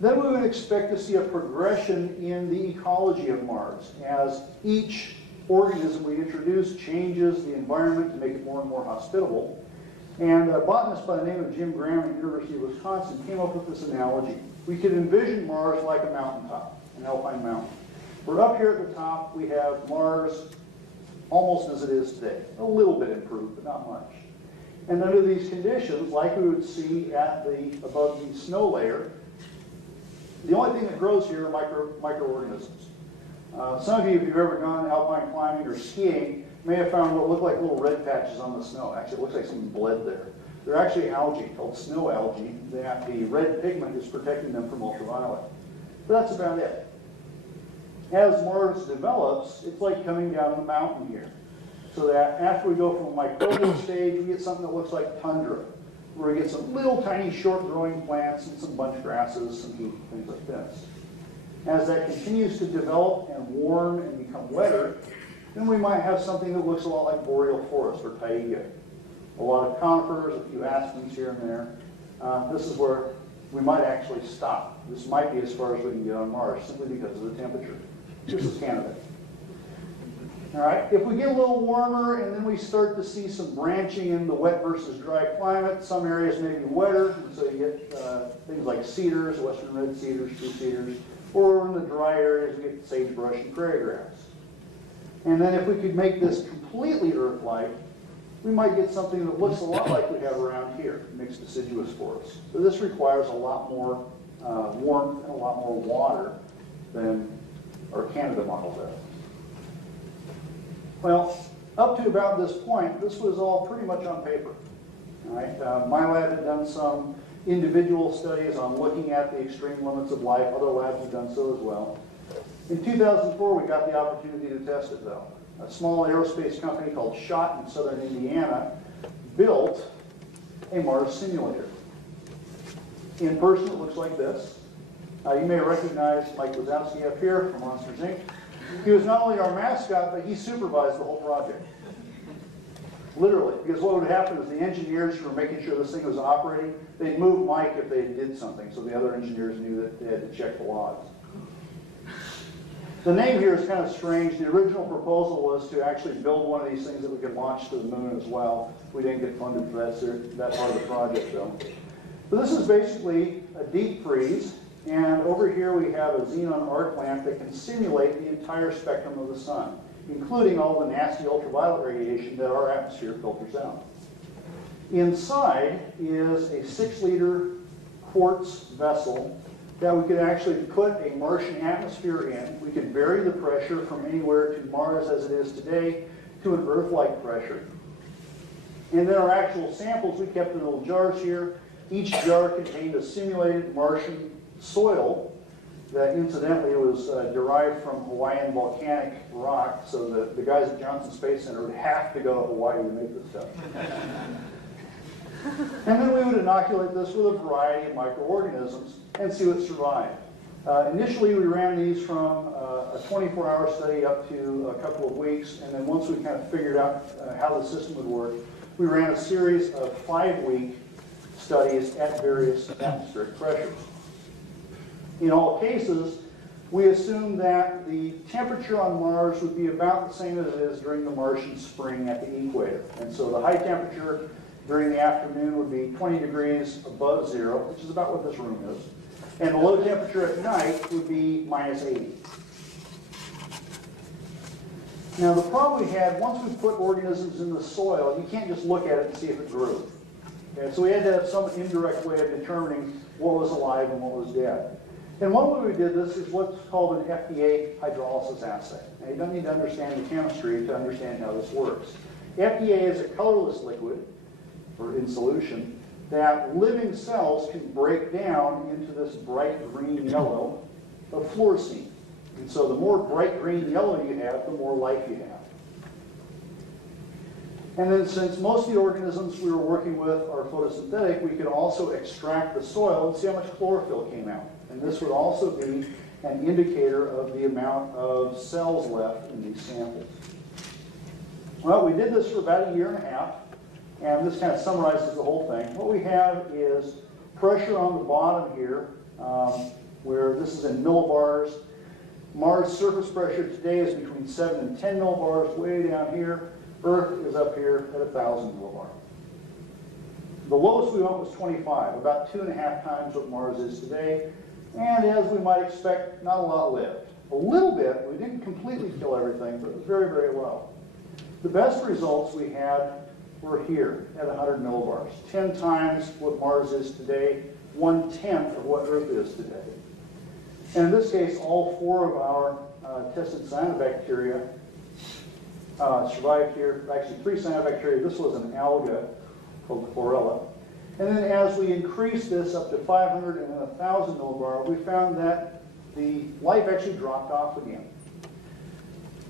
then we would expect to see a progression in the ecology of Mars as each organism we introduce changes the environment to make it more and more hospitable. And a botanist by the name of Jim Graham at the University of Wisconsin came up with this analogy. We could envision Mars like a mountaintop, an alpine mountain. We're up here at the top, we have Mars almost as it is today. A little bit improved, but not much. And under these conditions, like we would see at above the snow layer, the only thing that grows here are microorganisms. Some of you, if you've ever gone alpine climbing or skiing, may have found what look like little red patches on the snow. Actually, it looks like something bled there. They're actually algae, called snow algae, that the red pigment is protecting them from ultraviolet. But that's about it. As Mars develops, it's like coming down the mountain here. So that after we go from a microbial stage, we get something that looks like tundra, where we get some little tiny short-growing plants and some bunch grasses, some heat, things like this. As that continues to develop and warm and become wetter, then we might have something that looks a lot like boreal forest or taiga. A lot of conifers, a few aspens here and there. This is where we might actually stop. This might be as far as we can get on Mars, simply because of the temperature. This is Canada. All right, if we get a little warmer and then we start to see some branching in the wet versus dry climate, some areas may be wetter, and so you get things like cedars, western red cedars, true cedars, or in the dry areas we get sagebrush and prairie grass. And then if we could make this completely Earth-like, we might get something that looks a lot like we have around here, mixed deciduous forests. So this requires a lot more warmth and a lot more water than our Canada model does. Well, Up to about this point, this was all pretty much on paper. All right? My lab had done some individual studies on looking at the extreme limits of life. Other labs have done so as well. In 2004, we got the opportunity to test it, though. A small aerospace company called Schott in southern Indiana built a Mars simulator. In person, it looks like this. You may recognize Mike Wazowski up here from Monsters, Inc. He was not only our mascot, but he supervised the whole project. Literally, because what would happen is the engineers who were making sure this thing was operating, they'd move Mike if they did something, so the other engineers knew that they had to check the logs. The name here is kind of strange. The original proposal was to actually build one of these things that we could launch to the moon as well. We didn't get funded for that part of the project, though. But this is basically a deep freeze, and over here we have a xenon arc lamp that can simulate the entire spectrum of the sun, including all the nasty ultraviolet radiation that our atmosphere filters out. Inside is a 6-liter quartz vessel that we could actually put a Martian atmosphere in. We could vary the pressure from anywhere to Mars as it is today to an Earth-like pressure. And then our actual samples, we kept in little jars here. Each jar contained a simulated Martian soil that incidentally was derived from Hawaiian volcanic rock, so the guys at Johnson Space Center would have to go to Hawaii to make this stuff. And then we would inoculate this with a variety of microorganisms and see what survived. Initially, we ran these from a 24-hour study up to a couple of weeks, and then once we kind of figured out how the system would work, we ran a series of 5-week studies at various atmospheric pressures. In all cases, we assumed that the temperature on Mars would be about the same as it is during the Martian spring at the equator. And so the high temperature during the afternoon would be 20 degrees above zero, which is about what this room is. And the low temperature at night would be minus 80. Now the problem we had, once we put organisms in the soil, you can't just look at it and see if it grew. Okay, so we had to have some indirect way of determining what was alive and what was dead. And one way we did this is what's called an FDA hydrolysis assay. Now you don't need to understand the chemistry to understand how this works. FDA is a colorless liquid, or in solution, that living cells can break down into this bright green yellow of fluorescein. And so the more bright green yellow you have, the more life you have. And then since most of the organisms we were working with are photosynthetic, we could also extract the soil and see how much chlorophyll came out. And this would also be an indicator of the amount of cells left in these samples. Well, we did this for about 1.5 years, and this kind of summarizes the whole thing. What we have is pressure on the bottom here, where this is in millibars. Mars surface pressure today is between 7 and 10 millibars way down here. Earth is up here at 1,000 millibars. The lowest we went was 25, about 2.5 times what Mars is today. And as we might expect, not a lot lived. A little bit, we didn't completely kill everything, but it was very, very low. The best results we had were here at 100 millibars, 10 times what Mars is today, 1/10 of what Earth is today. And in this case, all 4 of our tested cyanobacteria survived here. Actually, 3 cyanobacteria. This was an alga called chlorella. And then as we increased this up to 500 and 1,000 millibar, we found that the life actually dropped off again.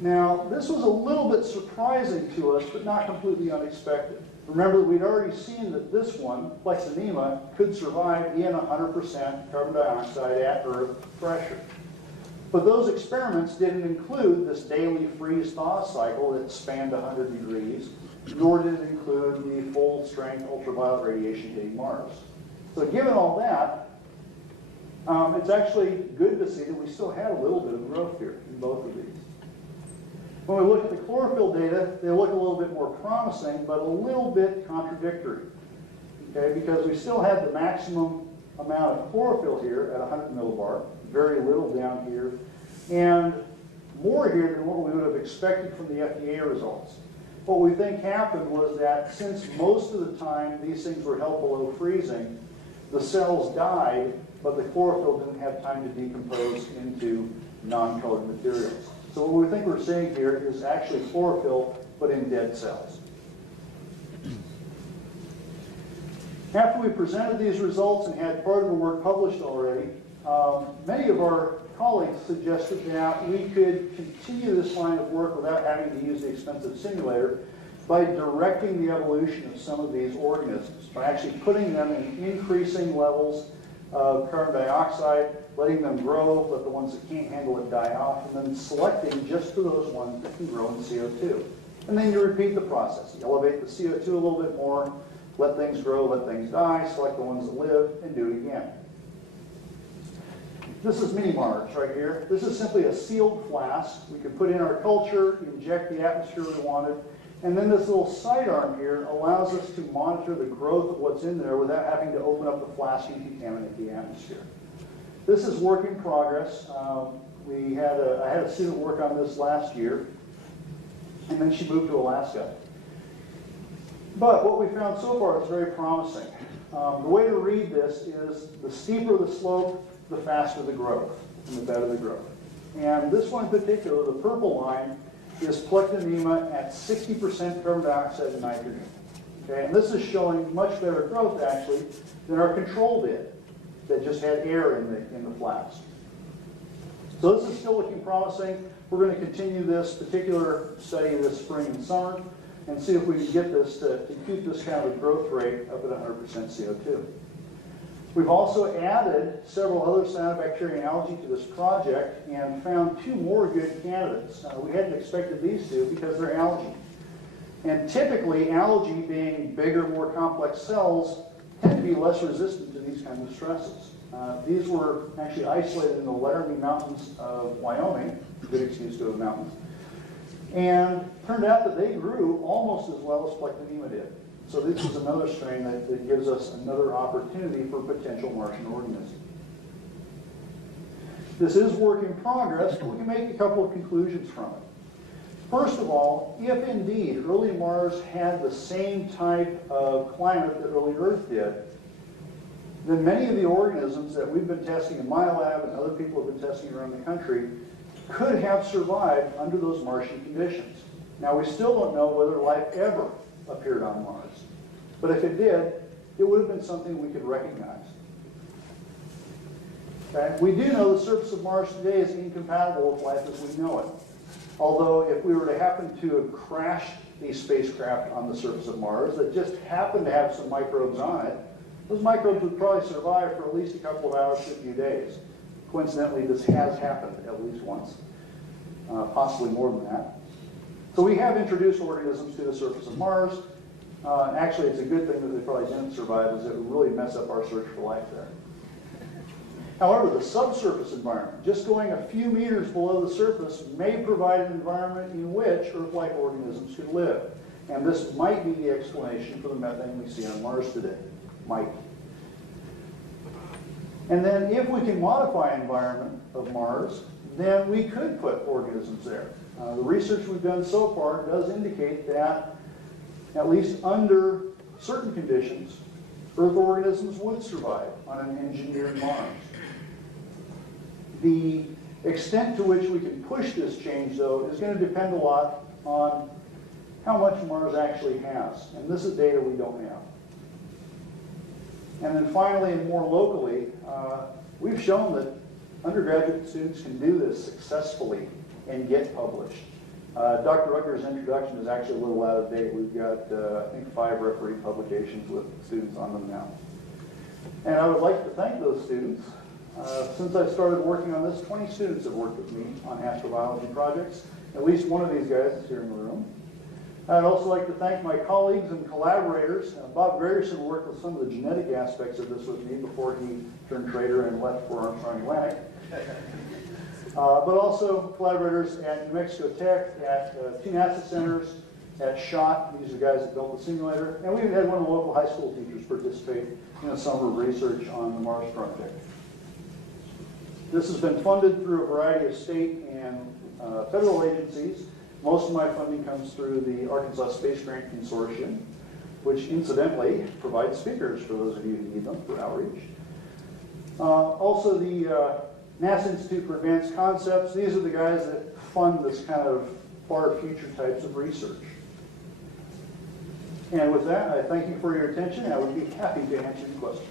Now, this was a little bit surprising to us, but not completely unexpected. Remember that we'd already seen that this one, Plexonema, could survive in 100% carbon dioxide at Earth pressure. But those experiments didn't include this daily freeze-thaw cycle that spanned 100 degrees, nor did it include the full-strength ultraviolet radiation hitting Mars. So given all that, it's actually good to see that we still had a little bit of growth here in both of these. When we look at the chlorophyll data, they look a little bit more promising, but a little bit contradictory. Okay, because we still had the maximum amount of chlorophyll here at 100 millibar, very little down here, and more here than what we would have expected from the FDA results. What we think happened was that since most of the time these things were held below freezing, the cells died, but the chlorophyll didn't have time to decompose into non-colored materials. So what we think we're seeing here is actually chlorophyll but in dead cells. After we presented these results and had part of the work published already, many of our colleagues suggested that we could continue this line of work without having to use the expensive simulator by directing the evolution of some of these organisms, by actually putting them in increasing levels of carbon dioxide, letting them grow, let the ones that can't handle it die off, and then selecting just for those ones that can grow in CO2. And then you repeat the process. You elevate the CO2 a little bit more, let things grow, let things die, select the ones that live, and do it again. This is mini Mars right here. This is simply a sealed flask. We could put in our culture, inject the atmosphere we wanted, and then this little sidearm here allows us to monitor the growth of what's in there without having to open up the flask and contaminate the atmosphere. This is work in progress. I had a student work on this last year, and then she moved to Alaska. But what we found so far is very promising. The way to read this is the steeper the slope, the faster the growth, and the better the growth. And this one in particular, the purple line, is plectonema at 60% carbon dioxide and nitrogen. Okay, and this is showing much better growth, actually, than our control did, that just had air in the flask. So this is still looking promising. We're going to continue this particular study this spring and summer and see if we can get this to keep this kind of a growth rate up at 100% CO2. We've also added several other cyanobacteria and algae to this project and found 2 more good candidates. We hadn't expected these 2 because they're algae. And typically, algae being bigger, more complex cells tend to be less resistant to these kinds of stresses. These were actually isolated in the Laramie Mountains of Wyoming, good excuse to have mountains, and turned out that they grew almost as well as plectonema did. So this is another strain that gives us another opportunity for potential Martian organism. This is work in progress, but we can make a couple of conclusions from it. First of all, if indeed early Mars had the same type of climate that early Earth did, then many of the organisms that we've been testing in my lab and other people have been testing around the country could have survived under those Martian conditions. Now, we still don't know whether life ever appeared on Mars. But if it did, it would have been something we could recognize. Okay? We do know the surface of Mars today is incompatible with life as we know it. Although if we were to happen to have crashed a spacecraft on the surface of Mars that just happened to have some microbes on it, those microbes would probably survive for at least a couple of hours to a few days. Coincidentally, this has happened at least once, possibly more than that. So we have introduced organisms to the surface of Mars. Actually, it's a good thing that they probably didn't survive, as it would really mess up our search for life there. However, the subsurface environment, just going a few meters below the surface, may provide an environment in which Earth-like organisms could live. And this might be the explanation for the methane we see on Mars today. Might. And then if we can modify the environment of Mars, then we could put organisms there. The research we've done so far does indicate that, at least under certain conditions, Earth organisms would survive on an engineered Mars. The extent to which we can push this change, though, is going to depend a lot on how much Mars actually has. And this is data we don't have. And then finally, and more locally, we've shown that undergraduate students can do this successfully and get published. Dr. Rucker's introduction is actually a little out of date. We've got, I think, 5 referee publications with students on them now. And I would like to thank those students. Since I started working on this, 20 students have worked with me on astrobiology projects. At least one of these guys is here in the room. I'd also like to thank my colleagues and collaborators. Bob Grierson worked with some of the genetic aspects of this with me before he turned traitor and left for Armstrong Atlantic. But also collaborators at New Mexico Tech, at 2 NASA centers, at SHOT. These are the guys that built the simulator. And we even had one of the local high school teachers participate in a summer of research on the Mars project. This has been funded through a variety of state and federal agencies. Most of my funding comes through the Arkansas Space Grant Consortium, which incidentally provides speakers for those of you who need them for outreach. Also the NASA Institute for Advanced Concepts. These are the guys that fund this kind of far future types of research. And with that, I thank you for your attention, and I would be happy to answer your questions.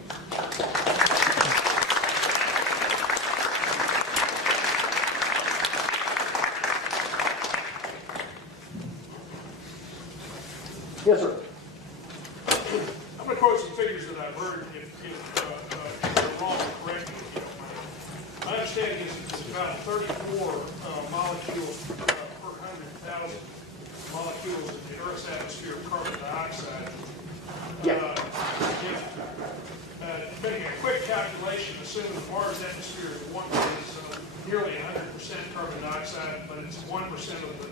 Yes, sir. I'm going to quote some figures that I've heard. If they're wrong, correct me if you don't mind. My understanding is it's about 34 molecules per 100,000 molecules in the Earth's atmosphere of carbon dioxide. Making a quick calculation, assuming the Mars atmosphere is nearly 100% carbon dioxide, but it's 1% of the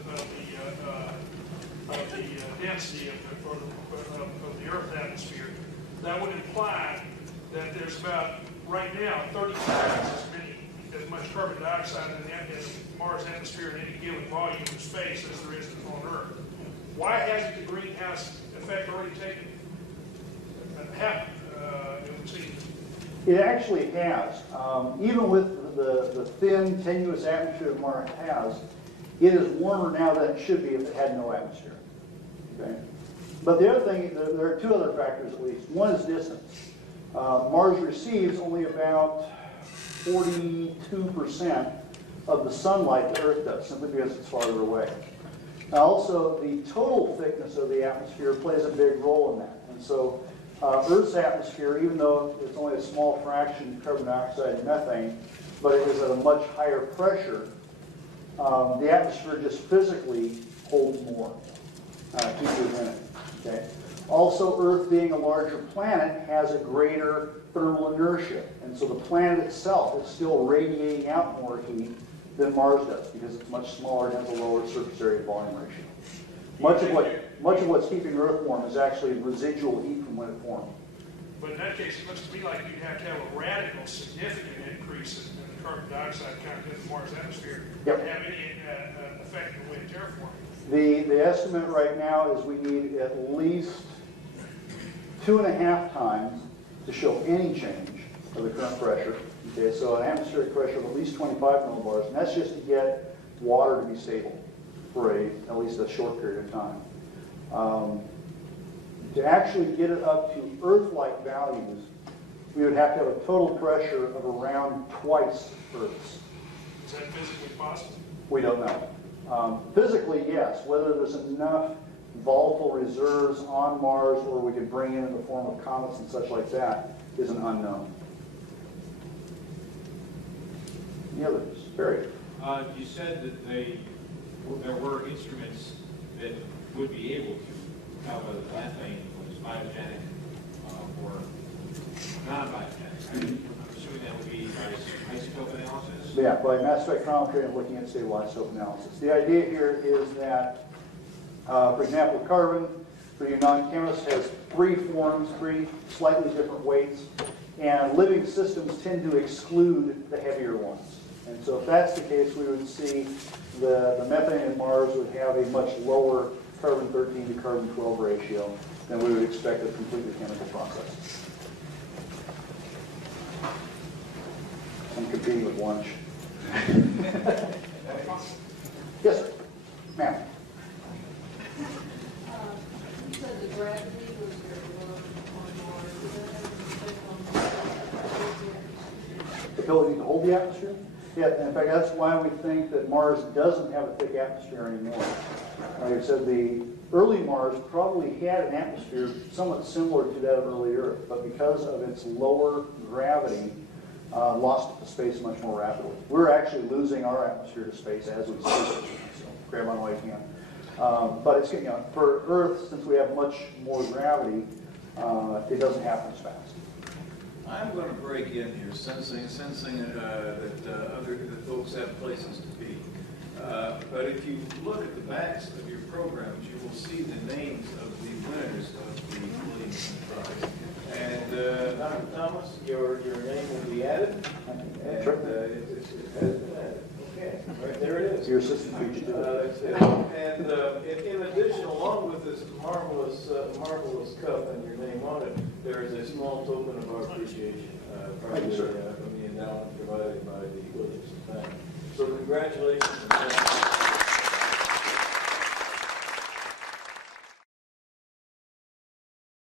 density of the Earth atmosphere. That would imply that there's about, right now, 30 times as much carbon dioxide in Mars atmosphere in any given volume of space as there is on Earth. Why hasn't the greenhouse effect already taken happened? It actually has. Even with the thin, tenuous atmosphere that Mars has, it is warmer now than it should be if it had no atmosphere. Okay? But the other thing, there are two other factors at least. One is distance. Mars receives only about 42% of the sunlight that Earth does, simply because it's farther away. Now also, the total thickness of the atmosphere plays a big role in that. And so Earth's atmosphere, even though it's only a small fraction of carbon dioxide and methane, but it is at a much higher pressure, the atmosphere just physically holds more heat in it. Okay? Also, Earth being a larger planet has a greater thermal inertia, and so the planet itself is still radiating out more heat than Mars does because it's much smaller and has a lower surface area volume ratio. Much of what's keeping Earth warm is actually residual heat from when it formed. But in that case, it looks to me like you'd have to have a radical, significant increase in the carbon dioxide content of Mars' atmosphere to have any effect in the way of terraforming. The estimate right now is we need at least 2.5 times to show any change of the current pressure. Okay, so an atmospheric pressure of at least 25 millibars, and that's just to get water to be stable for at least a short period of time. To actually get it up to Earth-like values, we would have to have a total pressure of around twice Earth's. Is that physically possible? We don't know. Physically, yes. Whether there's enough volatile reserves on Mars or we could bring in the form of comets and such like that is an unknown. Any others? Barry? You said that there were instruments that would be able to tell whether the methane was biogenic or non-biogenic. I'm assuming that would be by isotope analysis? Yeah, by mass spectrometry and looking at stable isotope analysis. The idea here is that, for example, carbon, for you non-chemists, has 3 forms, 3 slightly different weights, and living systems tend to exclude the heavier ones. And so if that's the case, we would see the methane in Mars would have a much lower carbon-13 to carbon-12 ratio than we would expect of completely chemical processes. I'm competing with lunch. Yes, sir. Ma'am. You said the gravity was very low on Mars. Ability to hold the atmosphere? Yeah, in fact, that's why we think that Mars doesn't have a thick atmosphere anymore. Like I said, the early Mars probably had an atmosphere somewhat similar to that of early Earth, but because of its lower gravity, lost it to space much more rapidly. We're actually losing our atmosphere to space as we speak, so grab on while you can. But it's, for Earth, since we have much more gravity, it doesn't happen as fast. I'm going to break in here, sensing that folks have places to be. But if you look at the backs of your programs, you will see the names of the winners of the Williamson Prize. And Dr. Thomas, your name will be added. And it has been added. Okay, right there it is. Your assistant teacher did it. And in addition, along with this marvelous cup and your name on it, there is a small token of our appreciation from the endowment provided by the Williamson family. So congratulations.